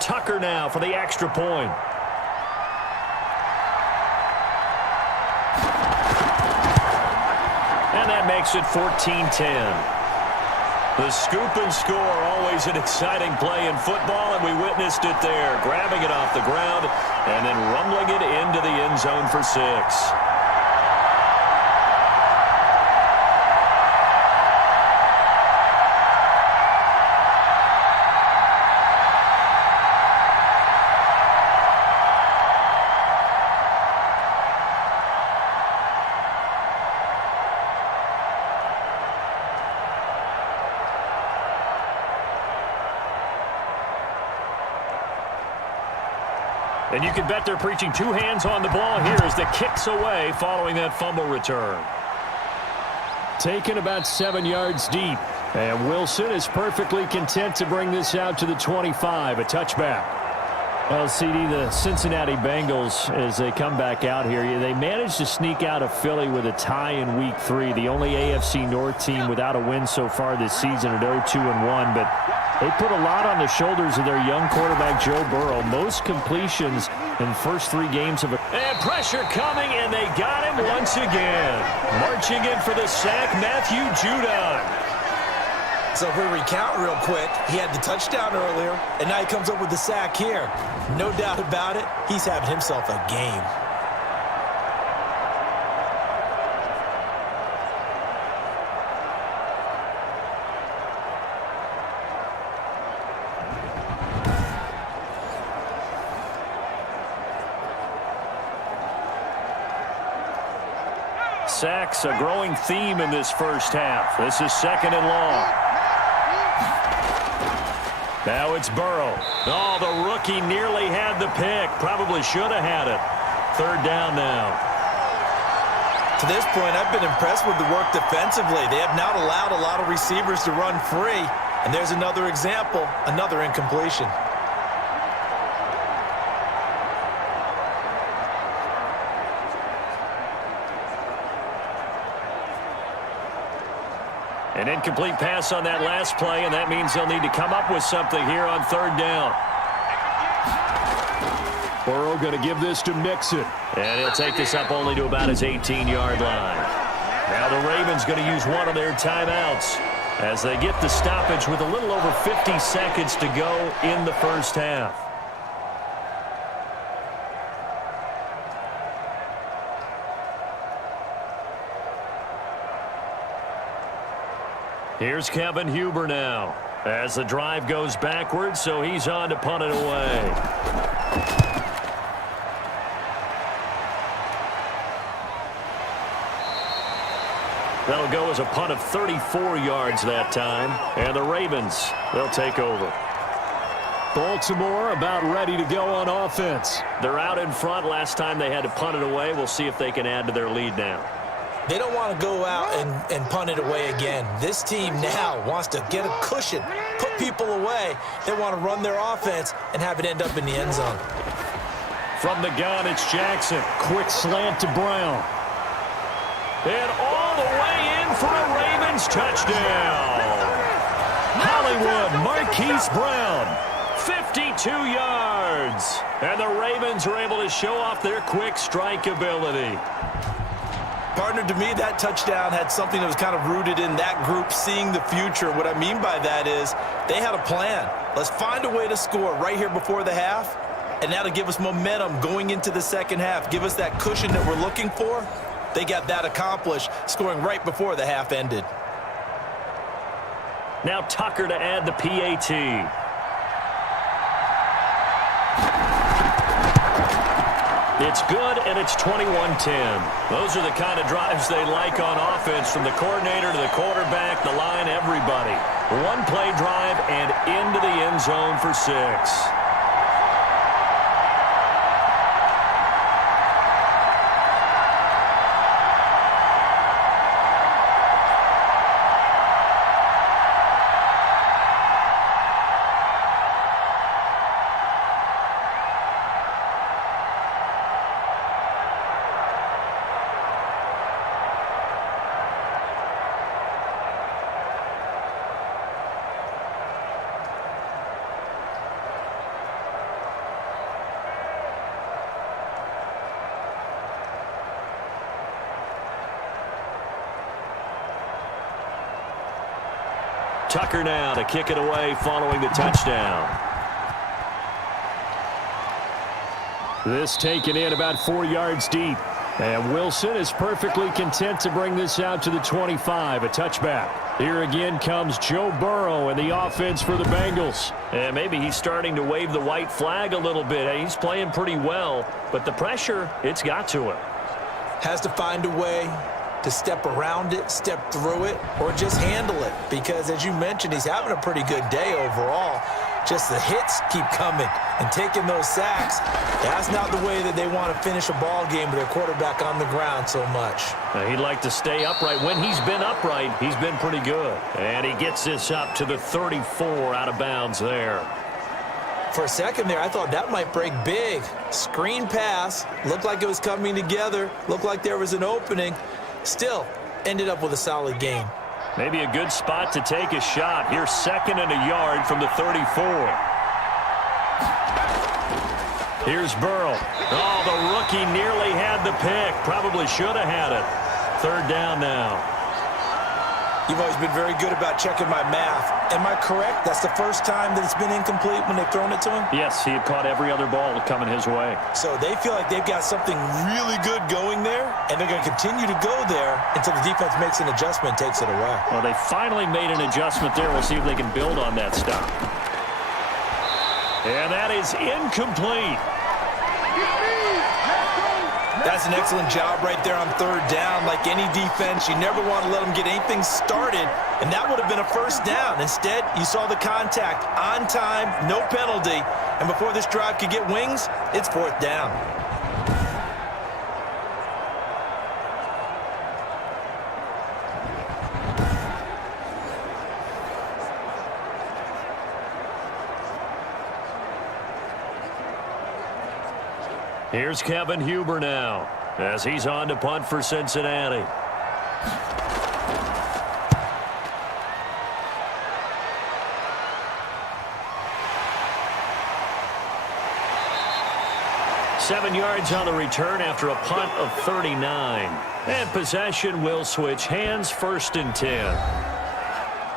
Tucker now for the extra point. And that makes it 14-10. The scoop and score, always an exciting play in football, and we witnessed it there. Grabbing it off the ground and then rumbling it into the end zone for 6. And you can bet they're preaching 2 hands on the ball here as the kick's away following that fumble return. Taken about 7 yards deep. And Wilson is perfectly content to bring this out to the 25, a touchback. Well, CD, the Cincinnati Bengals, as they come back out here, they managed to sneak out of Philly with a tie in Week 3, the only AFC North team without a win so far this season at 0-2-1. But they put a lot on the shoulders of their young quarterback, Joe Burrow. Most completions in the first 3 games of it. And pressure coming, and they got him once again. Marching in for the sack, Matthew Judon. So if we recount real quick, he had the touchdown earlier, and now he comes up with the sack here. No doubt about it, he's having himself a game. Sacks, a growing theme in this first half. This is 2nd and long. Now it's Burrow. Oh, the rookie nearly had the pick. Probably should have had it. 3rd down now. To this point, I've been impressed with the work defensively. They have not allowed a lot of receivers to run free. And there's another example, another incompletion. An incomplete pass on that last play, and that means they'll need to come up with something here on 3rd down. Burrow going to give this to Mixon. And he'll take this up only to about his 18-yard line. Now the Ravens going to use one of their timeouts as they get the stoppage with a little over 50 seconds to go in the first half. Here's Kevin Huber now as the drive goes backwards, so he's on to punt it away. That'll go as a punt of 34 yards that time, and the Ravens, they'll take over. Baltimore about ready to go on offense. They're out in front. Last time they had to punt it away. We'll see if they can add to their lead now. They don't want to go out and punt it away again. This team now wants to get a cushion, put people away. They want to run their offense and have it end up in the end zone. From the gun, it's Jackson. Quick slant to Brown. And all the way in for a Ravens touchdown. Hollywood Marquise Brown, 52 yards. And the Ravens are able to show off their quick strike ability. Partner, to me, that touchdown had something that was kind of rooted in that group seeing the future. What I mean by that is they had a plan. Let's find a way to score right here before the half, and that'll give us momentum going into the second half. Give us that cushion that we're looking for. They got that accomplished, scoring right before the half ended. Now Tucker to add the PAT. It's good, and it's 21-10. Those are the kind of drives they like on offense, from the coordinator to the quarterback, the line, everybody. One-play drive and into the end zone for 6. Tucker now to kick it away following the touchdown. This taken in about 4 yards deep. And Wilson is perfectly content to bring this out to the 25, a touchback. Here again comes Joe Burrow and the offense for the Bengals. And maybe he's starting to wave the white flag a little bit. He's playing pretty well, but the pressure, it's got to him. Has to find a way to step around it, step through it, or just handle it. Because, as you mentioned, he's having a pretty good day overall. Just the hits keep coming and taking those sacks. That's not the way that they want to finish a ball game with their quarterback on the ground so much. He'd like to stay upright. When he's been upright, he's been pretty good. And he gets this up to the 34, out of bounds there. For a second there, I thought that might break big. Screen pass, looked like it was coming together, looked like there was an opening. Still, ended up with a solid game. Maybe a good spot to take a shot. Here's 2nd and a yard from the 34. Here's Burrow. Oh, the rookie nearly had the pick. Probably should have had it. 3rd down now. You've always been very good about checking my math. Am I correct? That's the first time that it's been incomplete when they've thrown it to him? Yes, he had caught every other ball coming his way. So they feel like they've got something really good going there, and they're going to continue to go there until the defense makes an adjustment and takes it away. Well, they finally made an adjustment there. We'll see if they can build on that stuff. And that is incomplete. That's an excellent job right there on 3rd down. Like any defense, you never want to let them get anything started, and that would have been a 1st down. Instead, you saw the contact on time, no penalty, and before this drive could get wings, it's 4th down. Here's Kevin Huber now, as he's on to punt for Cincinnati. Seven yards on the return after a punt of 39. And possession will switch hands, 1st and 10.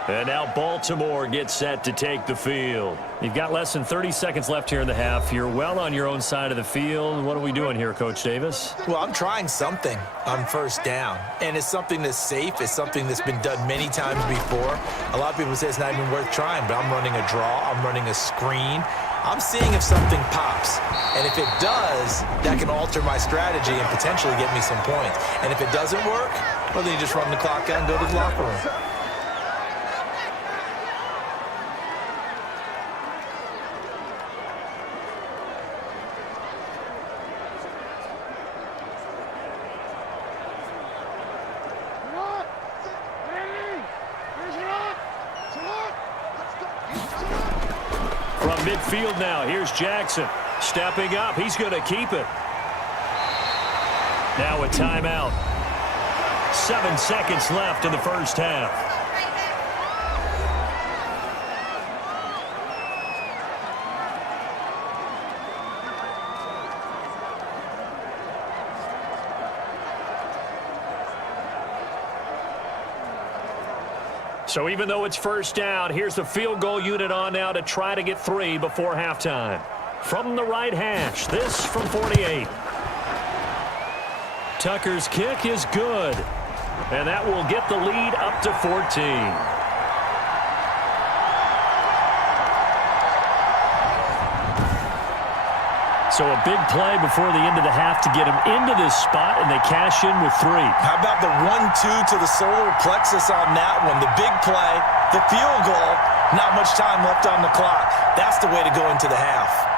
And now Baltimore gets set to take the field. You've got less than 30 seconds left here in the half. You're well on your own side of the field. What are we doing here, Coach Davis? Well, I'm trying something on 1st down. And it's something that's safe. It's something that's been done many times before. A lot of people say it's not even worth trying, but I'm running a draw. I'm running a screen. I'm seeing if something pops. And if it does, that can alter my strategy and potentially get me some points. And if it doesn't work, well, then you just run the clock out and go to the locker room. Midfield now. Here's Jackson stepping up. He's going to keep it. Now a timeout. 7 seconds left in the 1st half. So even though it's 1st down, here's the field goal unit on now to try to get 3 before halftime. from the right hash. This from 48. Tucker's kick is good. And that will get the lead up to 14. So a big play before the end of the half to get him into this spot, and they cash in with 3. How about the 1-2 to the solar plexus on that one? The big play, the field goal, not much time left on the clock. That's the way to go into the half.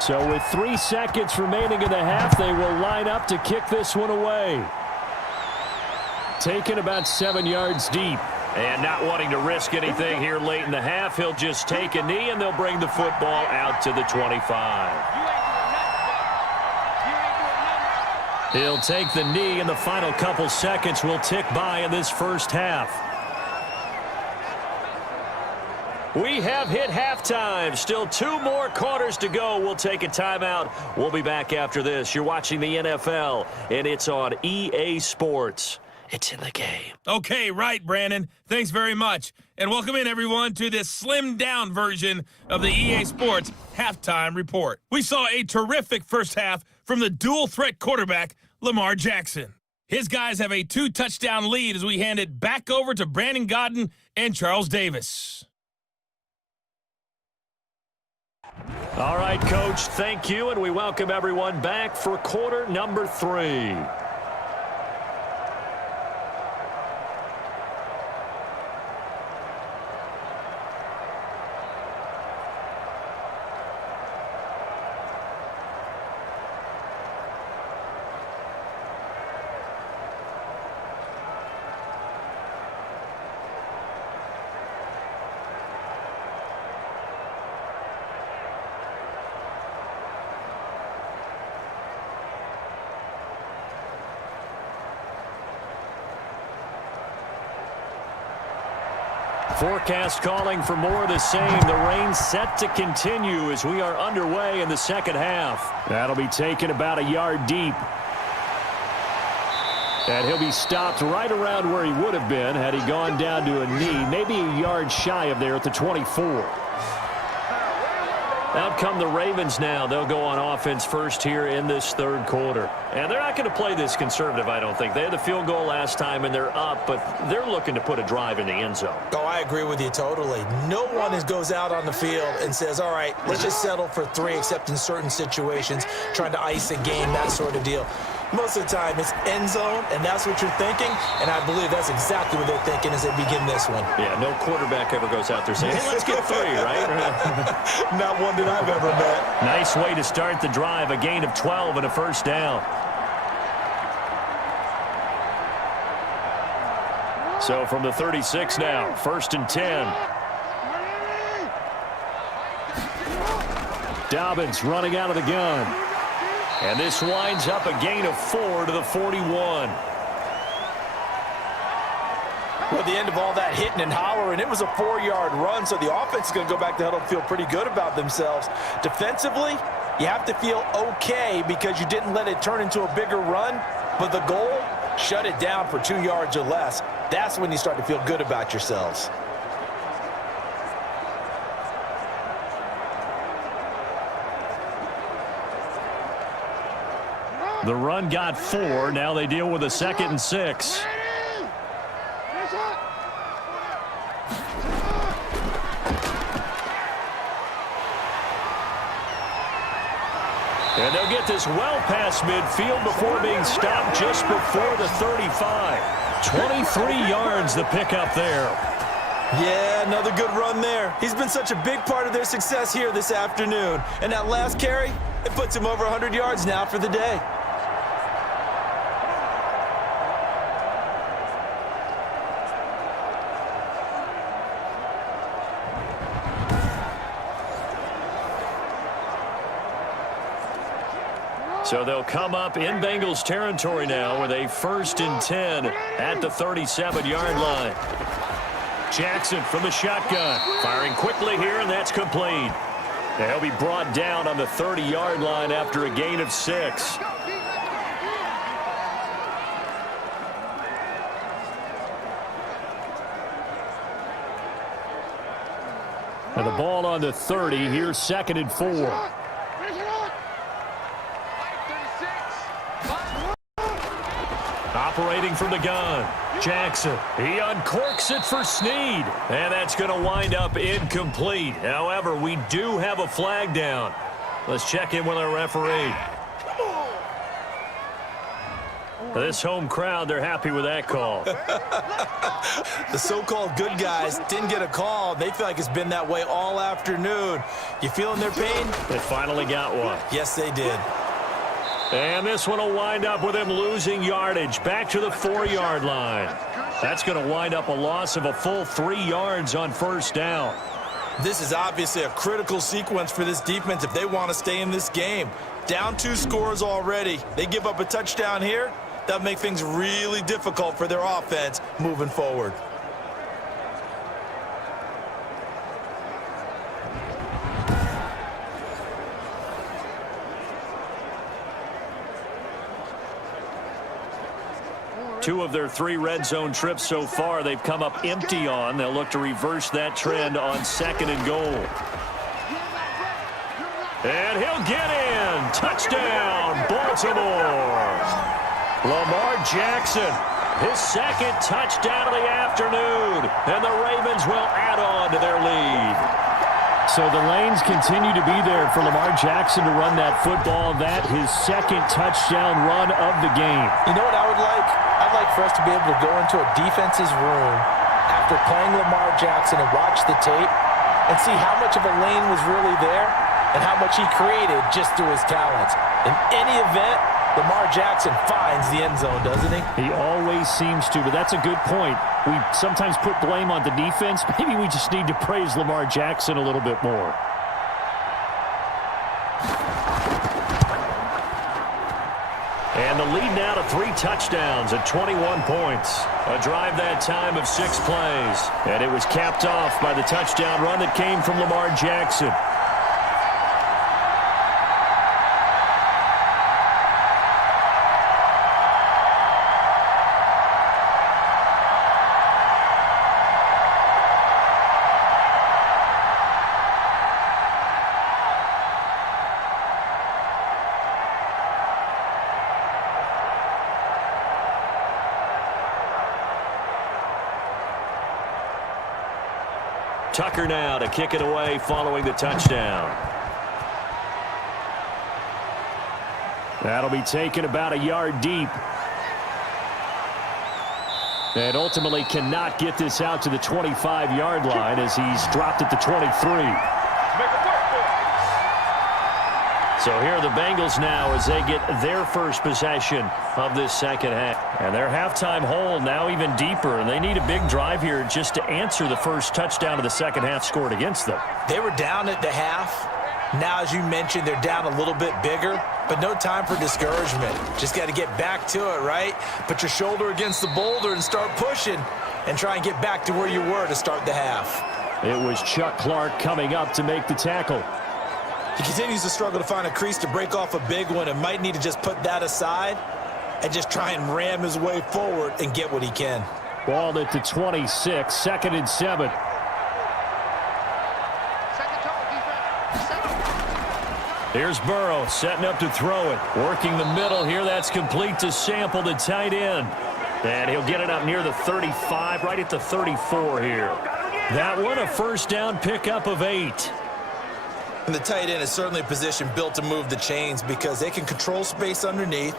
So with 3 seconds remaining in the half, they will line up to kick this one away. Taken about 7 yards deep. And not wanting to risk anything here late in the half, he'll just take a knee, and they'll bring the football out to the 25. He'll take the knee, and the final couple seconds will tick by in this first half. We have hit halftime. Still 2 more quarters to go. We'll take a timeout. We'll be back after this. You're watching the NFL, and it's on EA Sports. It's in the game. Okay, right, Brandon. Thanks very much. And welcome in, everyone, to this slimmed-down version of the EA Sports Halftime Report. We saw a terrific first half from the dual-threat quarterback, Lamar Jackson. His guys have a 2-touchdown lead as we hand it back over to Brandon Godden and Charles Davis. All right, Coach, thank you, and we welcome everyone back for quarter number 3. Forecast calling for more of the same. The rain set to continue as we are underway in the second half. That'll be taken about a yard deep. And he'll be stopped right around where he would have been had he gone down to a knee, maybe a yard shy of there at the 24. Out come the Ravens now. They'll go on offense first here in this third quarter. And they're not going to play this conservative, I don't think. They had the field goal last time, and they're up, but they're looking to put a drive in the end zone. Oh, I agree with you totally. No one goes out on the field and says, all right, let's just settle for 3, except in certain situations, trying to ice a game, that sort of deal. Most of the time, it's end zone, and that's what you're thinking, and I believe that's exactly what they're thinking as they begin this one. Yeah, no quarterback ever goes out there saying, hey, let's get 3, right? Not one that I've ever met. Nice way to start the drive, a gain of 12 and a first down. So from the 36 now, 1st and 10. Dobbins running out of the gun. And this winds up a gain of 4 to the 41. Well, at the end of all that hitting and hollering, it was a 4-yard run, so the offense is going to go back to huddle and feel pretty good about themselves. Defensively, you have to feel okay because you didn't let it turn into a bigger run, but the goal, shut it down for 2 yards or less. That's when you start to feel good about yourselves. The run got 4. Now they deal with a 2nd and 6. And they'll get this well past midfield before being stopped just before the 35. 23 yards the pickup there. Yeah, another good run there. He's been such a big part of their success here this afternoon. And that last carry, it puts him over 100 yards now for the day. So they'll come up in Bengals territory now with a 1st and 10 at the 37-yard line. Jackson from the shotgun, firing quickly here, and that's complete. They'll be brought down on the 30-yard line after a gain of 6. And the ball on the 30. Here's 2nd and 4. Operating from the gun, Jackson. He uncorks it for Snead. And that's going to wind up incomplete. However, we do have a flag down. Let's check in with our referee. This home crowd, they're happy with that call. The so-called good guys didn't get a call. They feel like it's been that way all afternoon. You feeling their pain? They finally got one. Yes, they did. And this one will wind up with him losing yardage. Back to the 4-yard line. That's going to wind up a loss of a full 3 yards on 1st down. This is obviously a critical sequence for this defense if they want to stay in this game. Down 2 scores already. They give up a touchdown here. That'll make things really difficult for their offense moving forward. Two of their 3 red zone trips so far, they've come up empty on. They'll look to reverse that trend on 2nd and goal. And he'll get in. Touchdown, Baltimore. Lamar Jackson, his 2nd touchdown of the afternoon. And the Ravens will add on to their lead. So the lanes continue to be there for Lamar Jackson to run that football. That his 2nd touchdown run of the game. You know what I would like? I'd like for us to be able to go into a defense's room after playing Lamar Jackson and watch the tape and see how much of a lane was really there and how much he created just through his talents. In any event, Lamar Jackson finds the end zone, doesn't he? He always seems to, but that's a good point. We sometimes put blame on the defense. Maybe we just need to praise Lamar Jackson a little bit more. And the lead now to 3 touchdowns at 21 points. A drive that time of 6 plays. And it was capped off by the touchdown run that came from Lamar Jackson. Tucker now to kick it away following the touchdown. That'll be taken about a yard deep. And ultimately cannot get this out to the 25-yard line as he's dropped at the 23. So here are the Bengals now as they get their first possession of this 2nd half. And their halftime hole now even deeper. And they need a big drive here just to answer the first touchdown of the 2nd half scored against them. They were down at the half. Now, as you mentioned, they're down a little bit bigger, but no time for discouragement. Just got to get back to it, right? Put your shoulder against the boulder and start pushing and try and get back to where you were to start the half. It was Chuck Clark coming up to make the tackle. He continues to struggle to find a crease to break off a big one and might need to just put that aside and just try and ram his way forward and get what he can. Ball at the 26, 2nd and 7. Here's Burrow setting up to throw it. Working the middle here. That's complete to Sample, the tight end. And he'll get it up near the 35, right at the 34 here. That one a 1st down pickup of 8. And the tight end is certainly a position built to move the chains because they can control space underneath.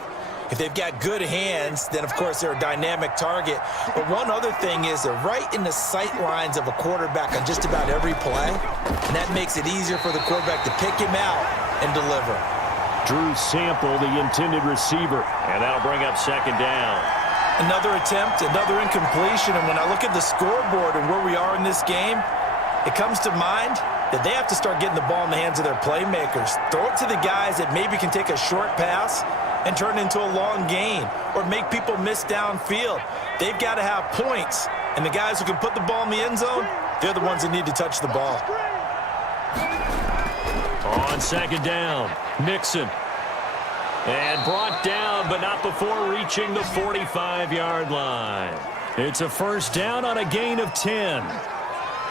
If they've got good hands, then, of course, they're a dynamic target. But one other thing is they're right in the sight lines of a quarterback on just about every play, and that makes it easier for the quarterback to pick him out and deliver. Drew Sample, the intended receiver. And that'll bring up 2nd down. Another attempt, another incompletion, and when I look at the scoreboard and where we are in this game, it comes to mind that they have to start getting the ball in the hands of their playmakers. Throw it to the guys that maybe can take a short pass and turn it into a long gain or make people miss downfield. They've got to have points, and the guys who can put the ball in the end zone, they're the ones that need to touch the ball. On 2nd down, Mixon. And brought down, but not before reaching the 45-yard line. It's a 1st down on a gain of 10.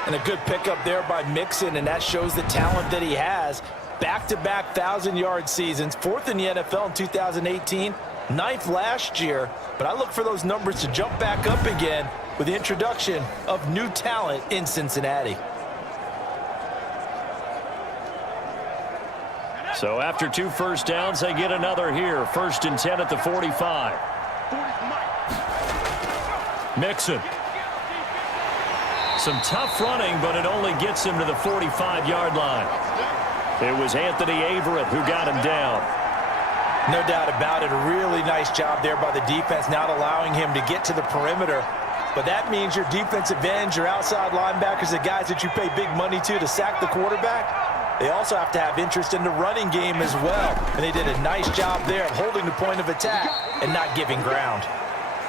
And a good pickup there by Mixon, and that shows the talent that he has. Back-to-back 1,000-yard seasons, 4th in the NFL in 2018, 9th last year. But I look for those numbers to jump back up again with the introduction of new talent in Cincinnati. So after 2 first downs, they get another here. 1st and 10 at the 45. Mixon. Some tough running, but it only gets him to the 45-yard line. It was Anthony Averett who got him down. No doubt about it. A really nice job there by the defense, not allowing him to get to the perimeter. But that means your defensive ends, your outside linebackers, the guys that you pay big money to sack the quarterback, they also have to have interest in the running game as well. And they did a nice job there of holding the point of attack and not giving ground.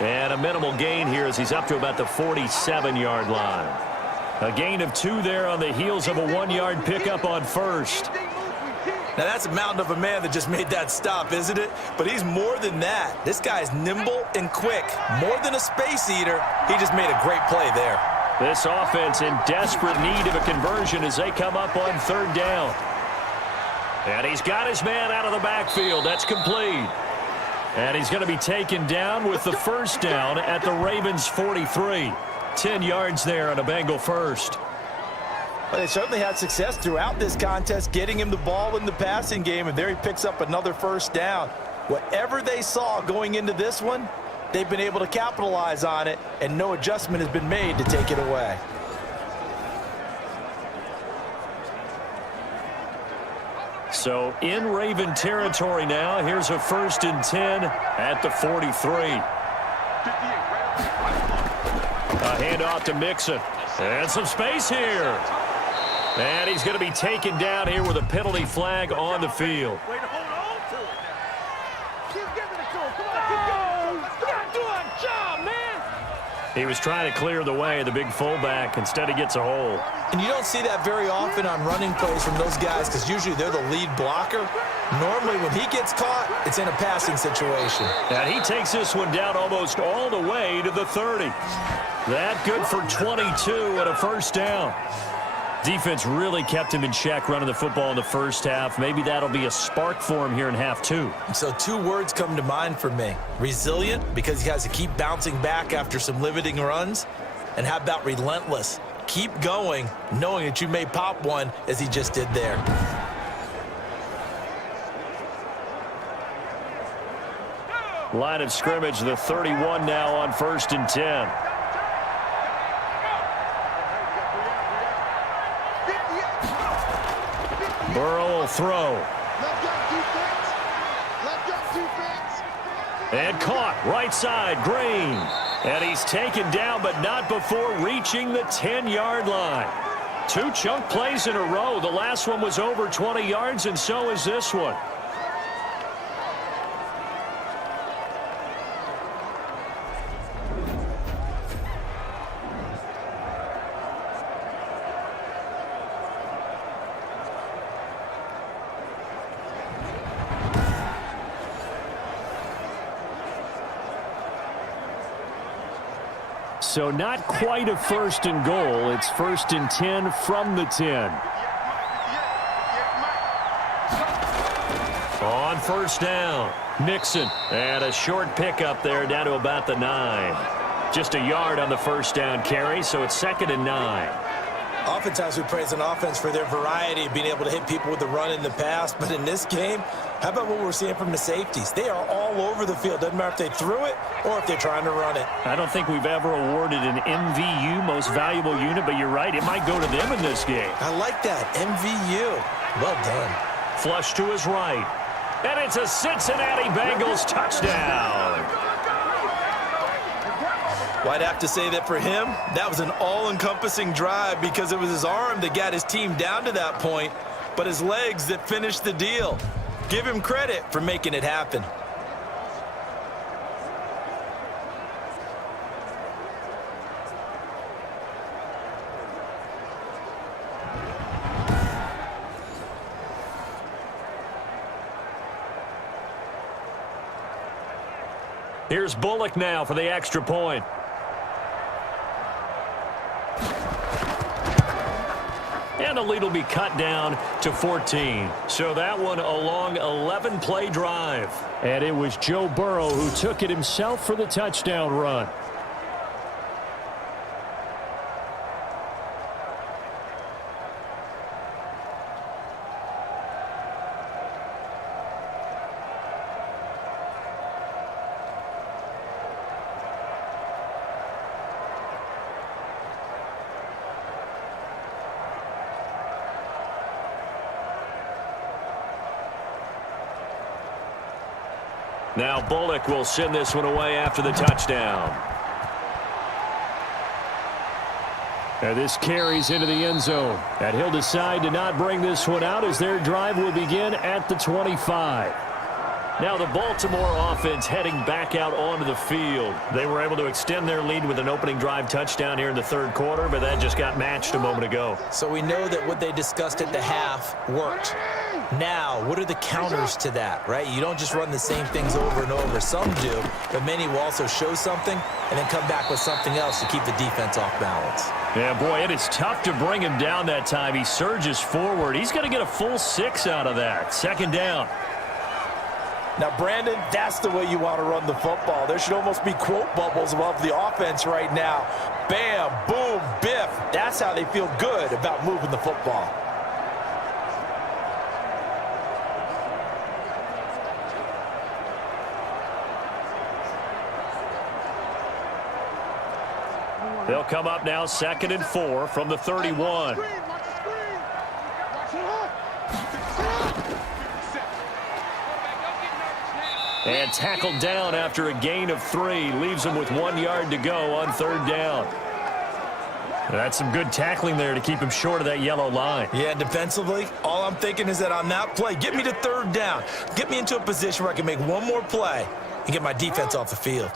And a minimal gain here as he's up to about the 47-yard line. A gain of 2 there on the heels of a 1-yard pickup on 1st. Now, that's a mountain of a man that just made that stop, isn't it? But he's more than that. This guy's nimble and quick. More than a space eater, he just made a great play there. This offense in desperate need of a conversion as they come up on 3rd down. And he's got his man out of the backfield. That's complete. And he's going to be taken down with the 1st down at the Ravens' 43. 10 yards there on a Bengal first. Well, they certainly had success throughout this contest, getting him the ball in the passing game, and there he picks up another 1st down. Whatever they saw going into this one, they've been able to capitalize on it, and no adjustment has been made to take it away. So in Raven territory now. Here's a 1st and 10 at the 43. A handoff to Mixon. And some space here. And he's going to be taken down here with a penalty flag on the field. Way to hold on to it now. Keep giving it to him. Come on, keep giving it to him. You gotta do our job, man. He was trying to clear the way of the big fullback. Instead, he gets a hole. And you don't see that very often on running plays from those guys because usually they're the lead blocker. Normally, when he gets caught, it's in a passing situation. And he takes this one down almost all the way to the 30. That good for 22 and a 1st down. Defense really kept him in check running the football in the 1st half. Maybe that'll be a spark for him here in half 2. So 2 words come to mind for me. Resilient, because he has to keep bouncing back after some limiting runs. And how about relentless? Keep going, knowing that you may pop one as he just did there. Line of scrimmage, the 31 now on 1st and 10. Burrow will throw. And caught right side, Green. And he's taken down, but not before reaching the 10-yard line. 2 chunk plays in a row. The last one was over 20 yards, and so is this one. So not quite a 1st and goal. It's 1st and 10 from the 10. On 1st down, Mixon. And a short pickup there down to about the 9. Just a yard on the 1st down carry, so it's 2nd and 9. Oftentimes we praise an offense for their variety of being able to hit people with the run and the pass. But in this game, how about what we're seeing from the safeties? They are all over the field. Doesn't matter if they threw it or if they're trying to run it. I don't think we've ever awarded an MVU, most valuable unit, but you're right. It might go to them in this game. I like that. MVU. Well done. Flush to his right. And it's a Cincinnati Bengals touchdown. Well, I'd have to say that for him, that was an all-encompassing drive because it was his arm that got his team down to that point, but his legs that finished the deal. Give him credit for making it happen. Here's Bullock now for the extra point. And the lead will be cut down to 14. So that one a long 11-play drive. And it was Joe Burrow who took it himself for the touchdown run. Now Bullock will send this one away after the touchdown. And this carries into the end zone. And he'll decide to not bring this one out as their drive will begin at the 25. Now the Baltimore offense heading back out onto the field. They were able to extend their lead with an opening drive touchdown here in the third quarter, but that just got matched a moment ago. So we know that what they discussed at the half worked. Now, what are the counters to that, right? You don't just run the same things over and over. Some do, but many will also show something and then come back with something else to keep the defense off balance. Yeah, boy, it is tough to bring him down that time. He surges forward. He's going to get a full 6 out of that. Second down. Now, Brandon, that's the way you want to run the football. There should almost be quote bubbles above the offense right now. Bam, boom, biff. That's how they feel good about moving the football. They'll come up now 2nd and 4 from the 31. And tackled down after a gain of 3. Leaves him with 1 yard to go on 3rd down. That's some good tackling there to keep him short of that yellow line. Yeah, defensively, all I'm thinking is that on that play, get me to 3rd down. Get me into a position where I can make one more play and get my defense off the field.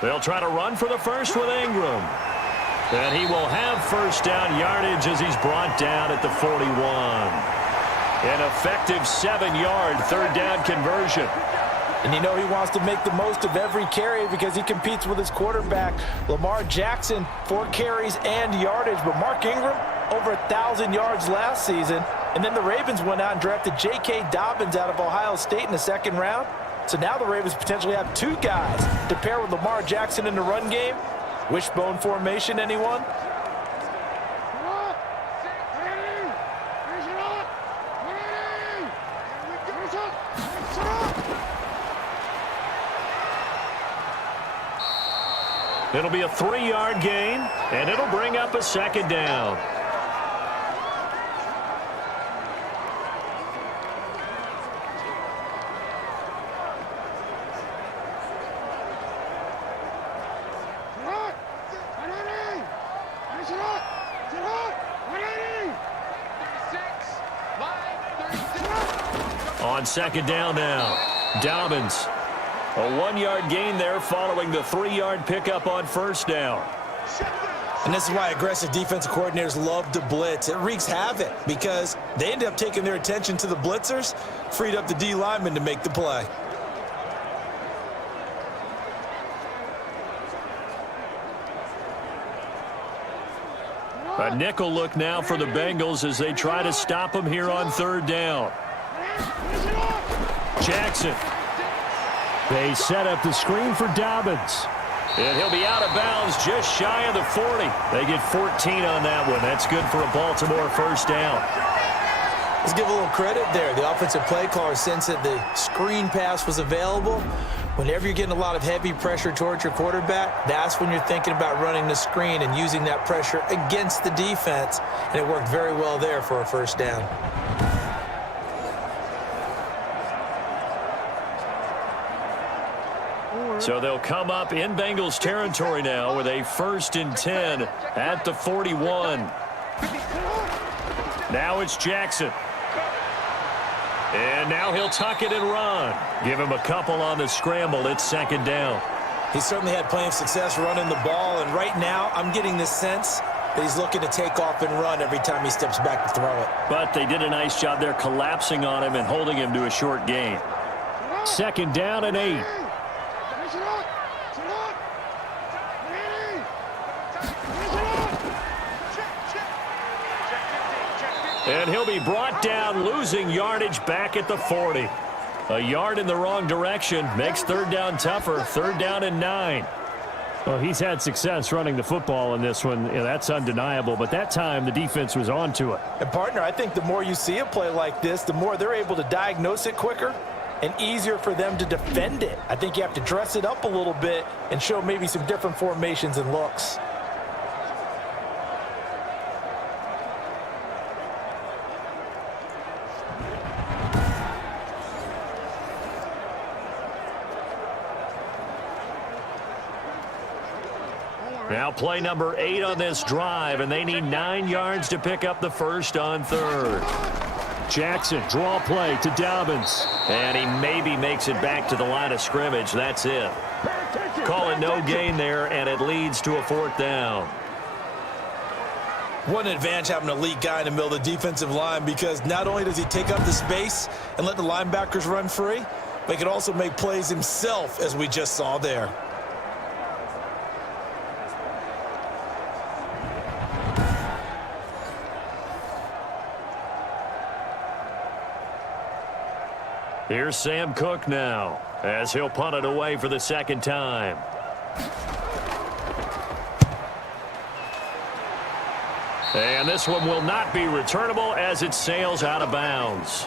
They'll try to run for the first with Ingram. And he will have first down yardage as he's brought down at the 41. An effective 7-yard 3rd down conversion. And you know he wants to make the most of every carry because he competes with his quarterback, Lamar Jackson, 4 carries and yardage. But Mark Ingram, over 1,000 yards last season. And then the Ravens went out and drafted J.K. Dobbins out of Ohio State in the 2nd round. So now the Ravens potentially have 2 guys to pair with Lamar Jackson in the run game. Wishbone formation, anyone? It'll be a 3-yard gain, and it'll bring up a 2nd down. On 2nd down now, Dobbins. A 1-yard gain there following the 3-yard pickup on 1st down. And this is why aggressive defensive coordinators love to blitz. It wreaks havoc because they end up taking their attention to the blitzers, freed up the D lineman to make the play. A nickel look now for the Bengals as they try to stop him here on 3rd down. Jackson. They set up the screen for Dobbins. And he'll be out of bounds just shy of the 40. They get 14 on that one. That's good for a Baltimore 1st down. Let's give a little credit there. The offensive play caller sensed that the screen pass was available. Whenever you're getting a lot of heavy pressure towards your quarterback, that's when you're thinking about running the screen and using that pressure against the defense. And it worked very well there for a 1st down. So they'll come up in Bengals territory now with a 1st and 10 at the 41. Now it's Jackson. And now he'll tuck it and run. Give him a couple on the scramble. It's 2nd down. He certainly had plenty of success running the ball, and right now I'm getting this sense that he's looking to take off and run every time he steps back to throw it. But they did a nice job there collapsing on him and holding him to a short gain. 2nd down and 8. And he'll be brought down, losing yardage back at the 40. A yard in the wrong direction makes third down tougher. Third down and 9. Well, he's had success running the football in this one. Yeah, that's undeniable. But that time, the defense was on to it. And, partner, I think the more you see a play like this, the more they're able to diagnose it quicker and easier for them to defend it. I think you have to dress it up a little bit and show maybe some different formations and looks. Now play number 8 on this drive, and they need 9 yards to pick up the first on third. Jackson, draw play to Dobbins. And he maybe makes it back to the line of scrimmage. That's it. Calling no gain there, and it leads to a fourth down. What an advantage having an elite guy in the middle of the defensive line, because not only does he take up the space and let the linebackers run free, but he can also make plays himself, as we just saw there. Here's Sam Cook now, as he'll punt it away for the second time. And this one will not be returnable as it sails out of bounds.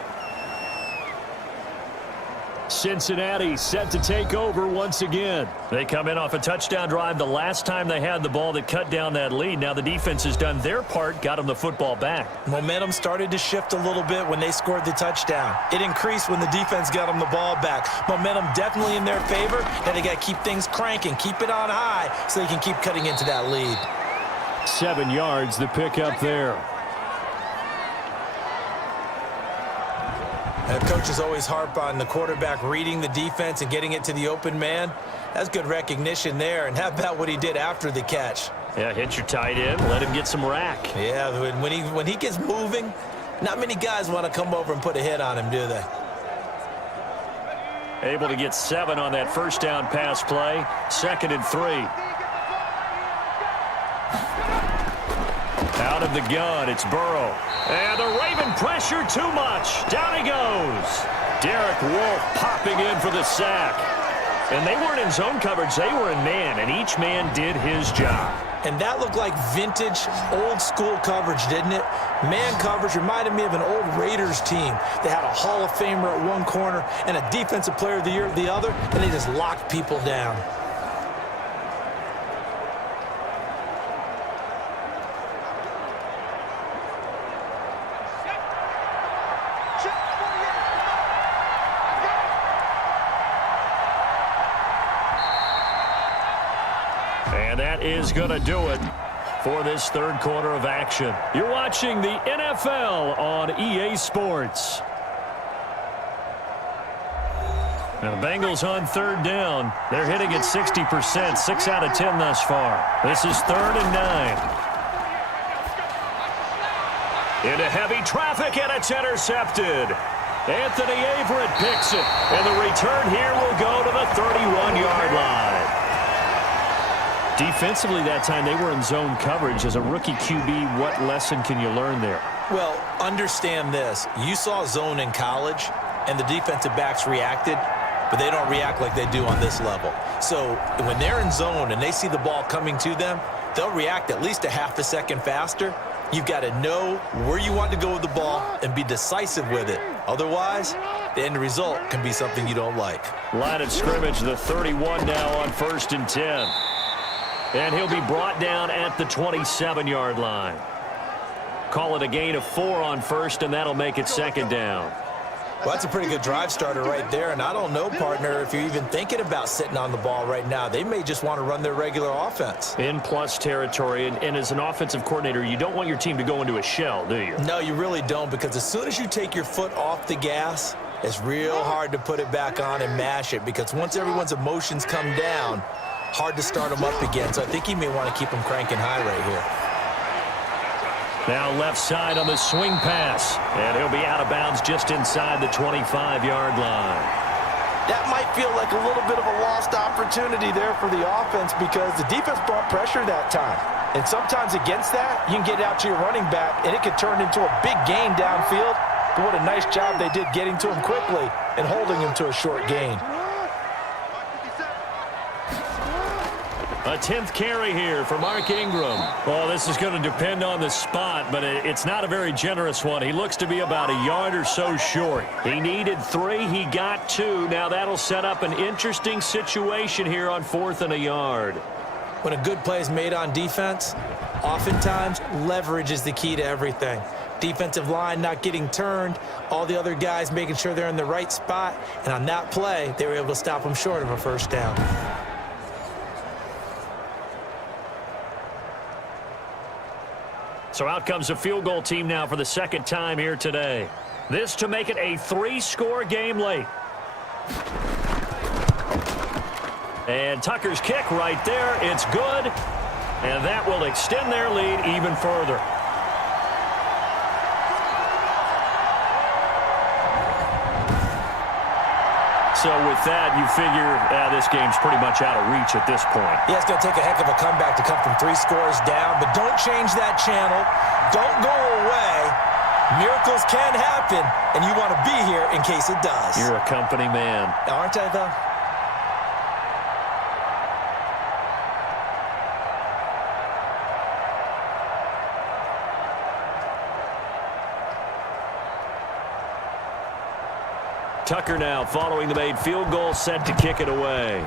Cincinnati set to take over once again. They come in off a touchdown drive the last time they had the ball that cut down that lead. Now the defense has done their part, got them the football back. Momentum started to shift a little bit when they scored the touchdown. It increased when the defense got them the ball back. Momentum definitely in their favor, and they got to keep things cranking, keep it on high so they can keep cutting into that lead. 7 yards the pick up there. Coaches always harp on the quarterback reading the defense and getting it to the open man. That's good recognition there. And how about what he did after the catch? Yeah, hit your tight end, let him get some rack. Yeah, when he gets moving, not many guys want to come over and put a hit on him, do they? Able to get 7 on that first down pass play. 2nd and 3. Out of the gun, it's Burrow. And the Raven pressure too much. Down he goes. Derek Wolfe popping in for the sack. And they weren't in zone coverage. They were in man, and each man did his job. And that looked like vintage, old-school coverage, didn't it? Man coverage reminded me of an old Raiders team. They had a Hall of Famer at one corner and a Defensive Player of the Year at the other, and they just locked people down. And that is going to do it for this third quarter of action. You're watching the NFL on EA Sports. Now the Bengals on third down. They're hitting at 60%, 6 out of 10 thus far. This is 3rd and 9. Into heavy traffic, and it's intercepted. Anthony Averett picks it, and the return here will go to the 31-yard line. Defensively that time, they were in zone coverage. As a rookie QB, what lesson can you learn there? Well, understand this. You saw zone in college, and the defensive backs reacted, but they don't react like they do on this level. So when they're in zone and they see the ball coming to them, they'll react at least a half a second faster. You've got to know where you want to go with the ball and be decisive with it. Otherwise, the end result can be something you don't like. Line of scrimmage, the 31 now on 1st and 10. And he'll be brought down at the 27-yard line. Call it a gain of 4 on 1st, and that'll make it 2nd down. Well, that's a pretty good drive starter right there, and I don't know, partner, if you're even thinking about sitting on the ball right now. They may just want to run their regular offense. In plus territory, and as an offensive coordinator, you don't want your team to go into a shell, do you? No, you really don't, because as soon as you take your foot off the gas, it's real hard to put it back on and mash it, because once everyone's emotions come down, hard to start them up again. So I think he may want to keep them cranking high right here. Now left side on the swing pass. And he'll be out of bounds just inside the 25-yard line. That might feel like a little bit of a lost opportunity there for the offense because the defense brought pressure that time. And sometimes against that, you can get out to your running back, and it could turn into a big gain downfield. But what a nice job they did getting to him quickly and holding him to a short gain. A 10th carry here for Mark Ingram. Well, this is going to depend on the spot, but it's not a very generous one. He looks to be about a yard or so short. He needed 3. He got 2. Now that'll set up an interesting situation here on 4th and a yard. When a good play is made on defense, oftentimes leverage is the key to everything. Defensive line not getting turned, all the other guys making sure they're in the right spot, and on that play, they were able to stop them short of a first down. So out comes a field goal team now for the second time here today. This to make it a 3-score game late. And Tucker's kick right there. It's good. And that will extend their lead even further. So with that, you figure this game's pretty much out of reach at this point. Yeah, it's going to take a heck of a comeback to come from 3 scores down, but don't change that channel. Don't go away. Miracles can happen, and you want to be here in case it does. You're a company man. Aren't I, though? Tucker now following the made field goal, set to kick it away.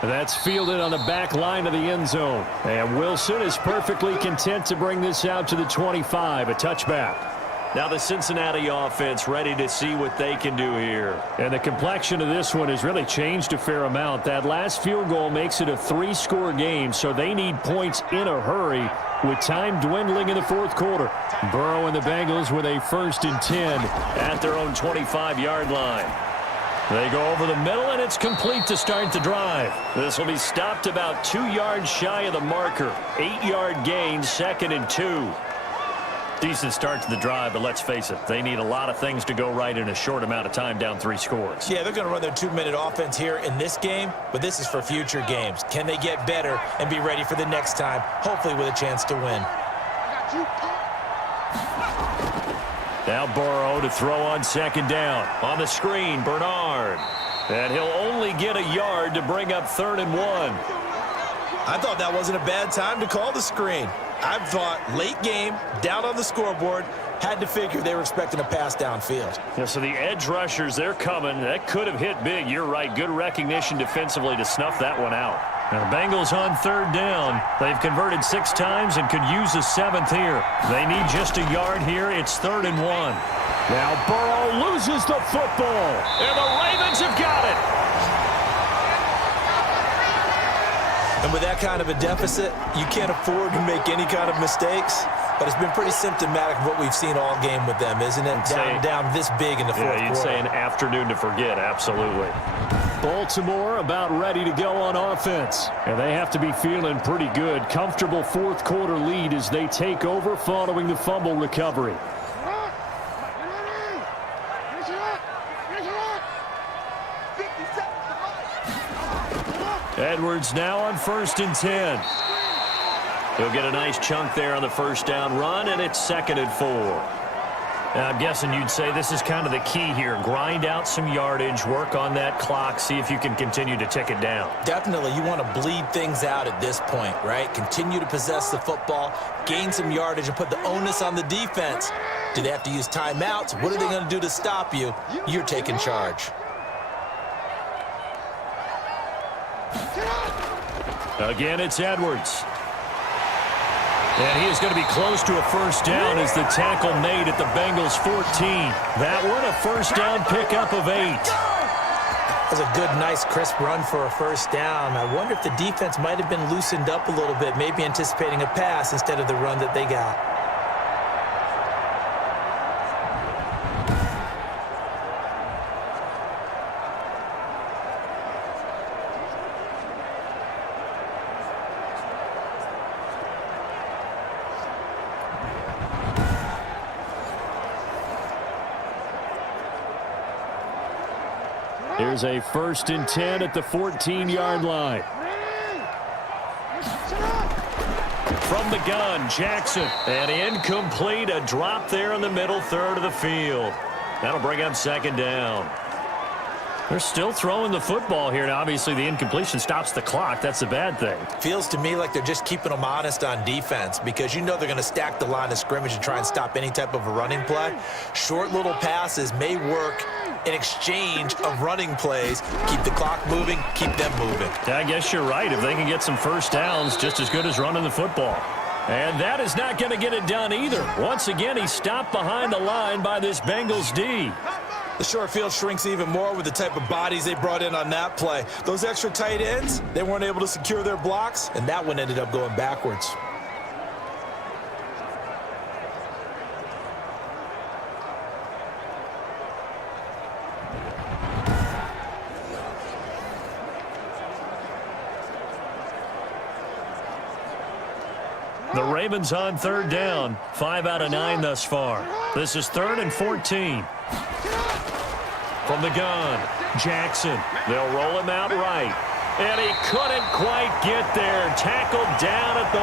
That's fielded on the back line of the end zone. And Wilson is perfectly content to bring this out to the 25, a touchback. Now the Cincinnati offense ready to see what they can do here. And the complexion of this one has really changed a fair amount. That last field goal makes it a 3-score game, so they need points in a hurry with time dwindling in the 4th quarter. Burrow and the Bengals with a 1st and 10 at their own 25-yard line. They go over the middle, and it's complete to start the drive. This will be stopped about 2 yards shy of the marker. 8-yard gain, 2nd and 2. Decent start to the drive, but let's face it, they need a lot of things to go right in a short amount of time, down 3 scores. Yeah, they're going to run their 2-minute offense here in this game, but this is for future games. Can they get better and be ready for the next time, hopefully with a chance to win? Now Burrow to throw on 2nd down. On the screen, Bernard. And he'll only get a yard to bring up 3rd and 1. I thought that wasn't a bad time to call the screen. I thought late game, down on the scoreboard, had to figure they were expecting a pass downfield. Yeah, so the edge rushers, they're coming. That could have hit big. You're right. Good recognition defensively to snuff that one out. Now the Bengals on 3rd down. They've converted 6 times and could use a 7th here. They need just a yard here. It's 3rd and 1. Now Burrow loses the football. And the Ravens have got it. And with that kind of a deficit, you can't afford to make any kind of mistakes. But it's been pretty symptomatic of what we've seen all game with them, isn't it? Down this big in the 4th quarter. Yeah, you'd say an afternoon to forget, absolutely. Baltimore about ready to go on offense. And they have to be feeling pretty good. Comfortable 4th quarter lead as they take over following the fumble recovery. Edwards now on 1st and 10. He'll get a nice chunk there on the 1st down run, and it's 2nd and 4. Now, I'm guessing you'd say this is kind of the key here. Grind out some yardage, work on that clock, see if you can continue to tick it down. Definitely, you want to bleed things out at this point, right? Continue to possess the football, gain some yardage, and put the onus on the defense. Do they have to use timeouts? What are they going to do to stop you? You're taking charge. Again, it's Edwards. And he is going to be close to a 1st down as the tackle made at the Bengals 14. That one, a 1st down pickup of 8. That was a good, nice, crisp run for a 1st down. I wonder if the defense might have been loosened up a little bit, maybe anticipating a pass instead of the run that they got. Here's a 1st and 10 at the 14-yard line. from the gun. Jackson. And incomplete. A drop there in the middle third of the field. That'll bring up second down. They're still throwing the football here. Now, obviously, the incompletion stops the clock. That's a bad thing. Feels to me like they're just keeping them honest on defense because you know they're going to stack the line of scrimmage and try and stop any type of a running play. Short little passes may work in exchange of running plays. Keep the clock moving, keep them moving. I guess you're right. If they can get some first downs, just as good as running the football. And that is not going to get it done either. Once again, he's stopped behind the line by this Bengals D. The short field shrinks even more with the type of bodies they brought in on that play. Those extra tight ends, they weren't able to secure their blocks, and that one ended up going backwards. The Ravens on third down. 5 out of 9 thus far. This is 3rd and 14. From the gun, Jackson. They'll roll him out right. And he couldn't quite get there. Tackled down at the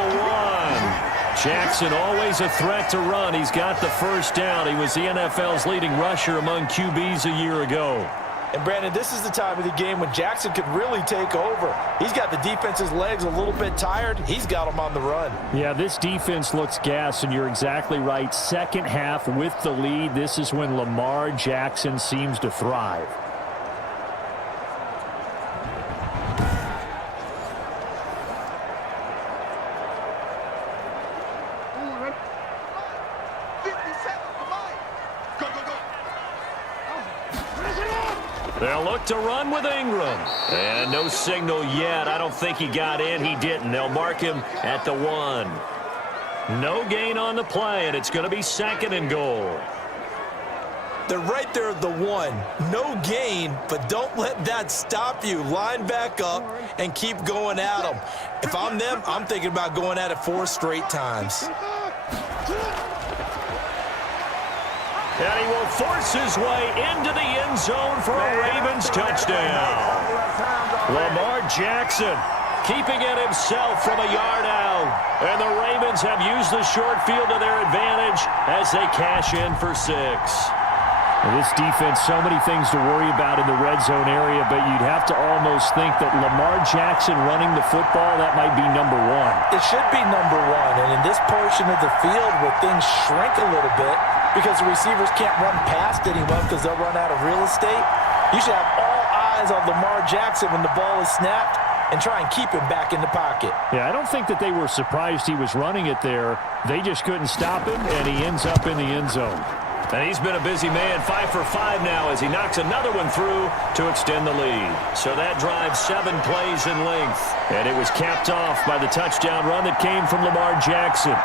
1. Jackson always a threat to run. He's got the first down. He was the NFL's leading rusher among QBs a year ago. And, Brandon, this is the time of the game when Jackson could really take over. He's got the defense's legs a little bit tired. He's got them on the run. Yeah, this defense looks gassed, and you're exactly right. Second half with the lead, this is when Lamar Jackson seems to thrive. They'll look to run with Ingram. And no signal yet. I don't think he got in. He didn't. They'll mark him at the 1. No gain on the play, and it's going to be 2nd and goal. They're right there at the 1. No gain, but don't let that stop you. Line back up and keep going at them. If I'm them, I'm thinking about going at it 4 straight times. And he will force his way into the end zone for a Ravens touchdown. Lamar Jackson keeping it himself from a yard out. And the Ravens have used the short field to their advantage as they cash in for 6. This defense, so many things to worry about in the red zone area, but you'd have to almost think that Lamar Jackson running the football, that might be number 1. It should be number 1. And in this portion of the field where things shrink a little bit, because the receivers can't run past anyone because they'll run out of real estate, you should have all eyes on Lamar Jackson when the ball is snapped and try and keep him back in the pocket. Yeah, I don't think that they were surprised he was running it there. They just couldn't stop him, and he ends up in the end zone. And he's been a busy man, 5 for 5 now as he knocks another one through to extend the lead. So that drives 7 plays in length. And it was capped off by the touchdown run that came from Lamar Jackson.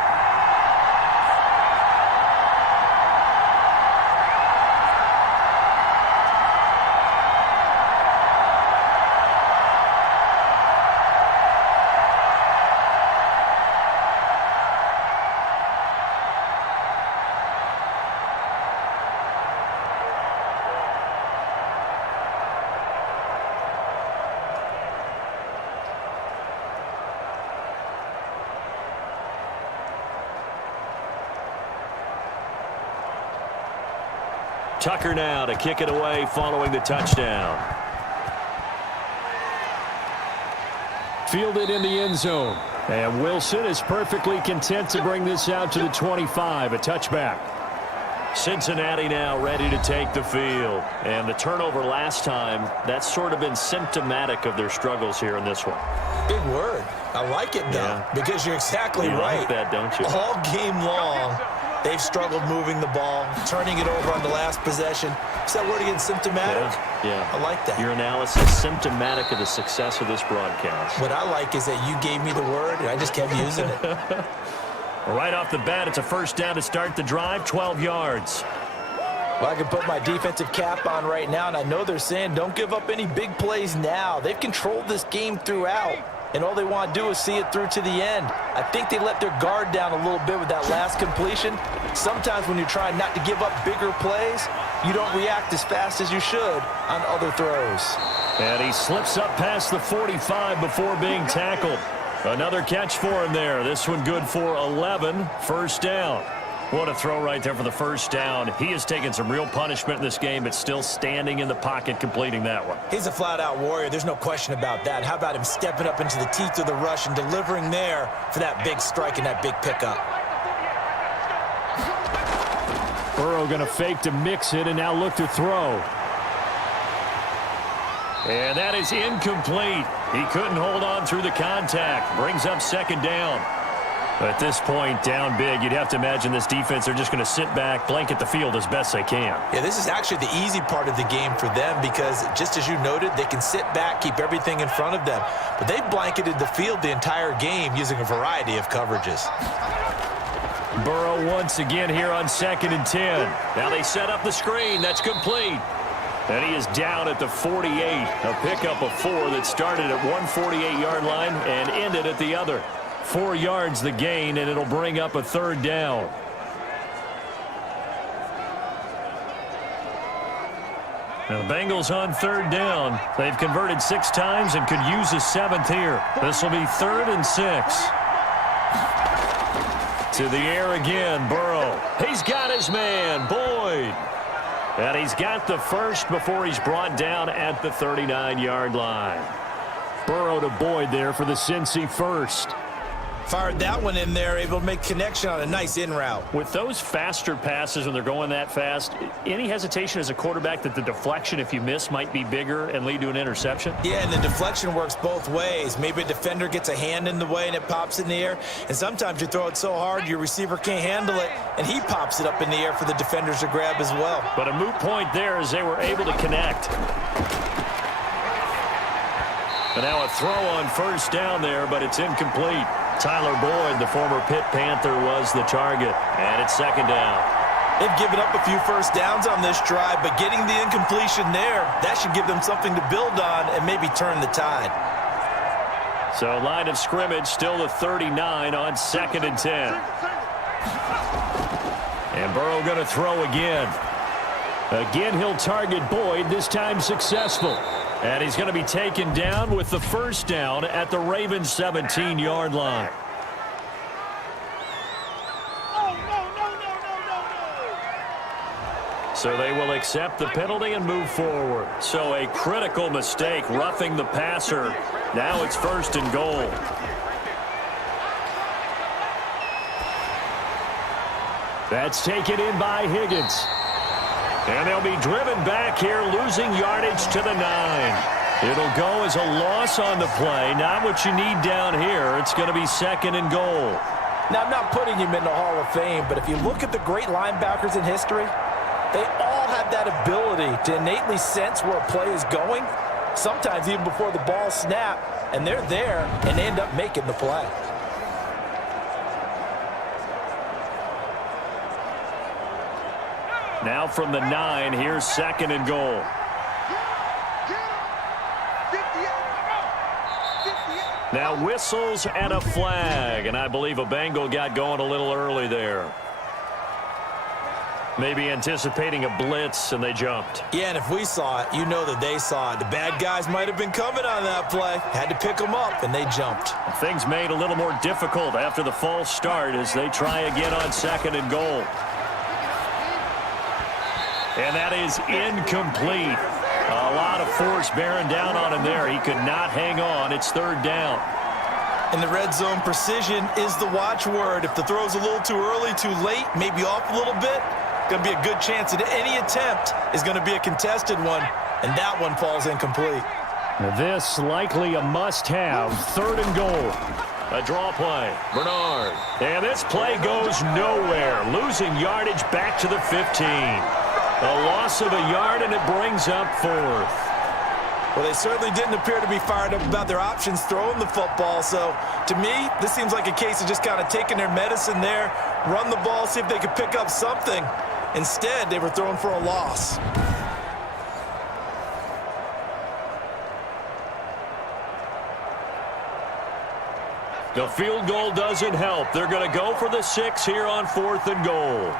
Tucker now to kick it away following the touchdown. Fielded in the end zone. And Wilson is perfectly content to bring this out to the 25, a touchback. Cincinnati now ready to take the field. And the turnover last time, that's sort of been symptomatic of their struggles here in this one. Big word. I like it, though, because you're exactly right. Like that, don't you? All game long, they've struggled moving the ball, turning it over on the last possession. Is that word again, symptomatic? Yeah. I like that. Your analysis symptomatic of the success of this broadcast. What I like is that you gave me the word, and I just kept using it. Right off the bat, it's a first down to start the drive, 12 yards. Well, I can put my defensive cap on right now, and I know they're saying don't give up any big plays now. They've controlled this game throughout, and all they want to do is see it through to the end. I think they let their guard down a little bit with that last completion. Sometimes when you're trying not to give up bigger plays, you don't react as fast as you should on other throws. And he slips up past the 45 before being tackled. Another catch for him there. This one good for 11. First down. What a throw right there for the first down. He has taken some real punishment in this game, but still standing in the pocket completing that one. He's a flat-out warrior. There's no question about that. How about him stepping up into the teeth of the rush and delivering there for that big strike and that big pickup? Burrow going to fake to mix it and now look to throw. And that is incomplete. He couldn't hold on through the contact. Brings up second down. At this point, down big, you'd have to imagine this defense, they're just going to sit back, blanket the field as best they can. Yeah, this is actually the easy part of the game for them because, just as you noted, they can sit back, keep everything in front of them. But they blanketed the field the entire game using a variety of coverages. Burrow once again here on 2nd and 10. Now they set up the screen. That's complete. And he is down at the 48. A pickup of 4 that started at 148-yard line and ended at the other. 4 yards the gain, and it'll bring up a third down. Now the Bengals on third down. They've converted 6 times and could use a 7th here. This will be 3rd and 6. To the air again, Burrow. He's got his man, Boyd. And he's got the first before he's brought down at the 39-yard line. Burrow to Boyd there for the Cincy first. Fired that one in there, able to make connection on a nice in route. With those faster passes when they're going that fast, any hesitation as a quarterback that the deflection, if you miss, might be bigger and lead to an interception? Yeah, and the deflection works both ways. Maybe a defender gets a hand in the way and it pops in the air. And sometimes you throw it so hard your receiver can't handle it, and he pops it up in the air for the defenders to grab as well. But a moot point there as they were able to connect. And now a throw on first down there, but it's incomplete. Tyler Boyd, the former Pitt Panther, was the target. And it's second down. They've given up a few first downs on this drive, but getting the incompletion there, that should give them something to build on and maybe turn the tide. So line of scrimmage still the 39 on 2nd and 10. And Burrow going to throw again. Again, he'll target Boyd, this time successful. And he's going to be taken down with the first down at the Ravens' 17-yard line. So they will accept the penalty and move forward. So a critical mistake, roughing the passer. Now it's 1st and goal. That's taken in by Higgins. And they'll be driven back here, losing yardage to the 9. It'll go as a loss on the play. Not what you need down here. It's going to be 2nd and goal. Now, I'm not putting him in the Hall of Fame, but if you look at the great linebackers in history, they all have that ability to innately sense where a play is going, sometimes even before the ball snaps, and they're there and end up making the play. Now from the 9, here's 2nd and goal. Now whistles and a flag, and I believe a Bengal got going a little early there. Maybe anticipating a blitz, and they jumped. Yeah, and if we saw it, you know that they saw it. The bad guys might have been coming on that play. Had to pick them up, and they jumped. Things made a little more difficult after the false start as they try again on 2nd and goal. And that is incomplete. A lot of force bearing down on him there. He could not hang on. It's 3rd down. In the red zone, precision is the watchword. If the throw's a little too early, too late, maybe off a little bit, going to be a good chance that any attempt is going to be a contested one, and that one falls incomplete. This likely a must-have. 3rd and goal. A draw play. Bernard. And this play goes nowhere. Losing yardage back to the 15. A loss of a yard, and it brings up 4th. Well, they certainly didn't appear to be fired up about their options throwing the football. So, to me, this seems like a case of just kind of taking their medicine there, run the ball, see if they could pick up something. Instead, they were throwing for a loss. The field goal doesn't help. They're going to go for the 6 here on 4th and goal.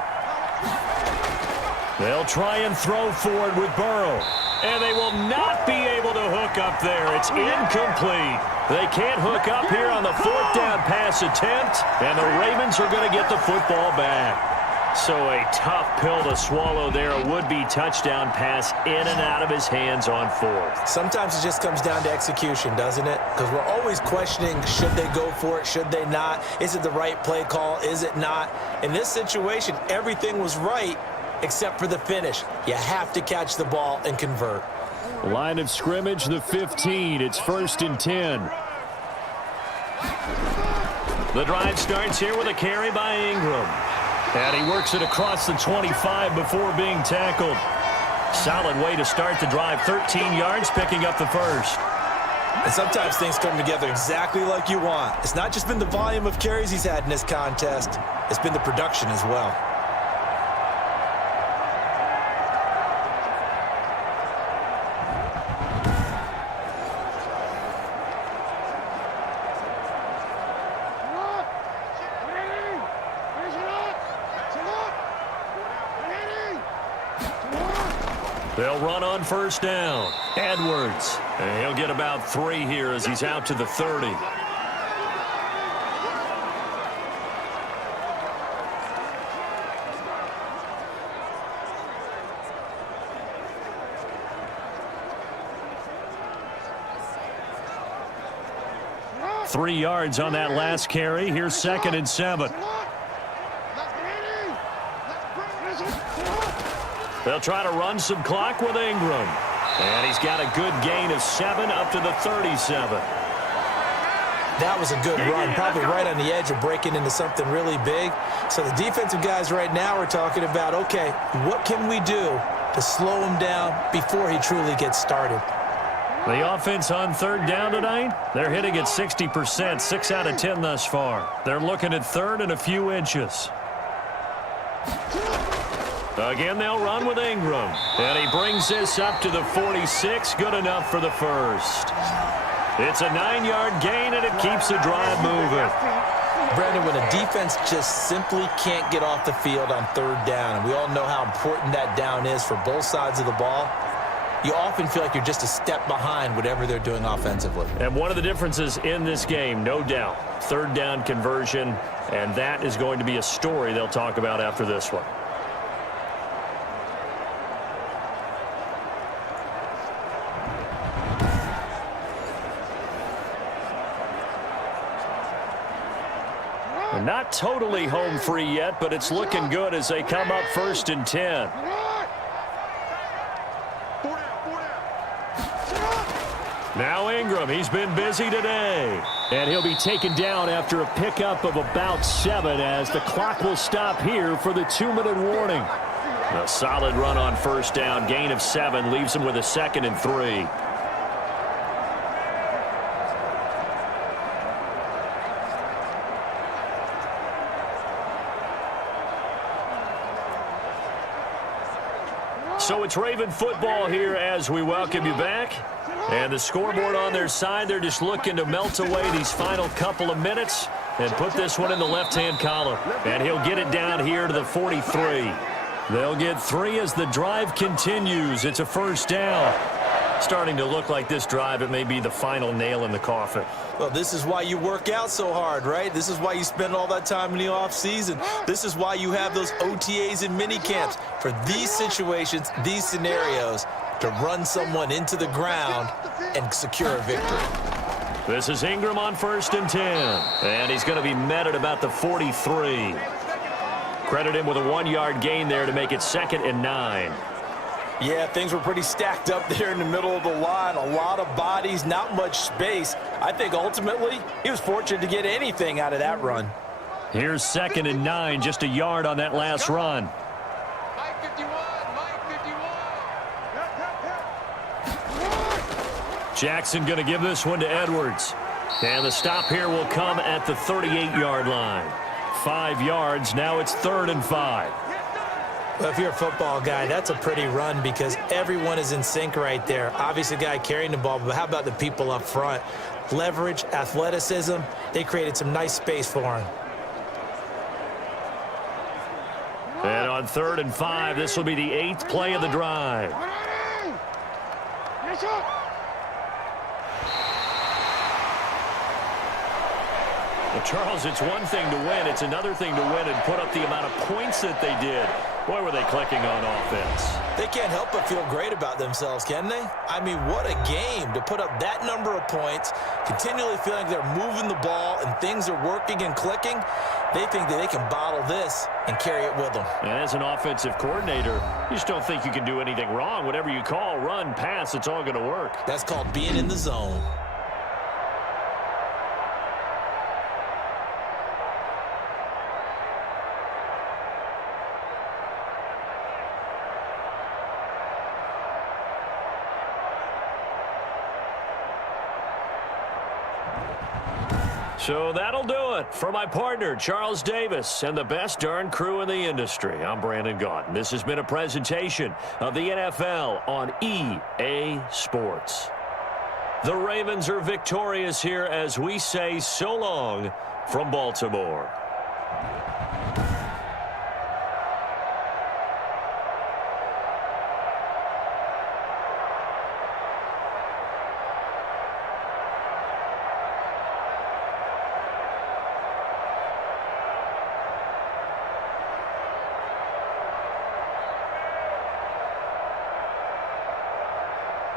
They'll try and throw for it with Burrow. And they will not be able to hook up there. It's incomplete. They can't hook up here on the 4th down pass attempt, and the Ravens are going to get the football back. So a tough pill to swallow there. A would-be touchdown pass in and out of his hands on 4th. Sometimes it just comes down to execution, doesn't it? Because we're always questioning, should they go for it, should they not? Is it the right play call, is it not? In this situation, everything was right except for the finish. You have to catch the ball and convert. Line of scrimmage, the 15. It's 1st and 10. The drive starts here with a carry by Ingram. And he works it across the 25 before being tackled. Solid way to start the drive. 13 yards, picking up the first. And sometimes things come together exactly like you want. It's not just been the volume of carries he's had in this contest. It's been the production as well. They'll run on 1st down. Edwards. And he'll get about 3 here as he's out to the 30. Three yards on that last carry. Here's 2nd and 7. They'll try to run some clock with Ingram. And he's got a good gain of 7 up to the 37. That was a good run, probably right on the edge of breaking into something really big. So the defensive guys right now are talking about, okay, what can we do to slow him down before he truly gets started? The offense on 3rd down tonight, they're hitting at 60%, 6 out of 10 thus far. They're looking at 3rd and a few inches. Again, they'll run with Ingram. And he brings this up to the 46. Good enough for the first. It's a 9-yard gain, and it keeps the drive moving. Brandon, when a defense just simply can't get off the field on 3rd down, and we all know how important that down is for both sides of the ball, you often feel like you're just a step behind whatever they're doing offensively. And one of the differences in this game, no doubt, 3rd down conversion, and that is going to be a story they'll talk about after this one. Not totally home free yet, but it's looking good as they come up 1st and 10. Now Ingram, he's been busy today. And he'll be taken down after a pickup of about 7 as the clock will stop here for the 2-minute warning. A solid run on 1st down, gain of 7, leaves him with a 2nd and 3. So it's Raven football here as we welcome you back. And the scoreboard on their side, they're just looking to melt away these final couple of minutes and put this one in the left-hand column. And he'll get it down here to the 43. They'll get 3 as the drive continues. It's a 1st down. Starting to look like this drive, it may be the final nail in the coffin. Well, this is why you work out so hard, right? This is why you spend all that time in the offseason. This is why you have those OTAs and mini camps for these situations, these scenarios, to run someone into the ground and secure a victory. This is Ingram on 1st and 10. And he's going to be met at about the 43. Credit him with a 1-yard gain there to make it 2nd and 9. Yeah, things were pretty stacked up there in the middle of the line. A lot of bodies, not much space. I think ultimately he was fortunate to get anything out of that run. Here's 2nd and 9, just a yard on that last run. Mike 51, Mike 51. Jackson going to give this one to Edwards. And the stop here will come at the 38-yard line. 5 yards, now it's 3rd and 5. Well, if you're a football guy, that's a pretty run because everyone is in sync right there. Obviously, the guy carrying the ball, but how about the people up front? Leverage, athleticism, they created some nice space for him. And on 3rd and 5, this will be the 8th play of the drive. Well, Charles, it's one thing to win. It's another thing to win and put up the amount of points that they did. Boy, were they clicking on offense. They can't help but feel great about themselves, can they? I mean, what a game to put up that number of points, continually feeling they're moving the ball and things are working and clicking. They think that they can bottle this and carry it with them. And as an offensive coordinator, you just don't think you can do anything wrong. Whatever you call, run, pass, it's all going to work. That's called being in the zone. So that'll do it for my partner, Charles Davis, and the best darn crew in the industry. I'm Brandon Gaunt, and this has been a presentation of the NFL on EA Sports. The Ravens are victorious here as we say so long from Baltimore.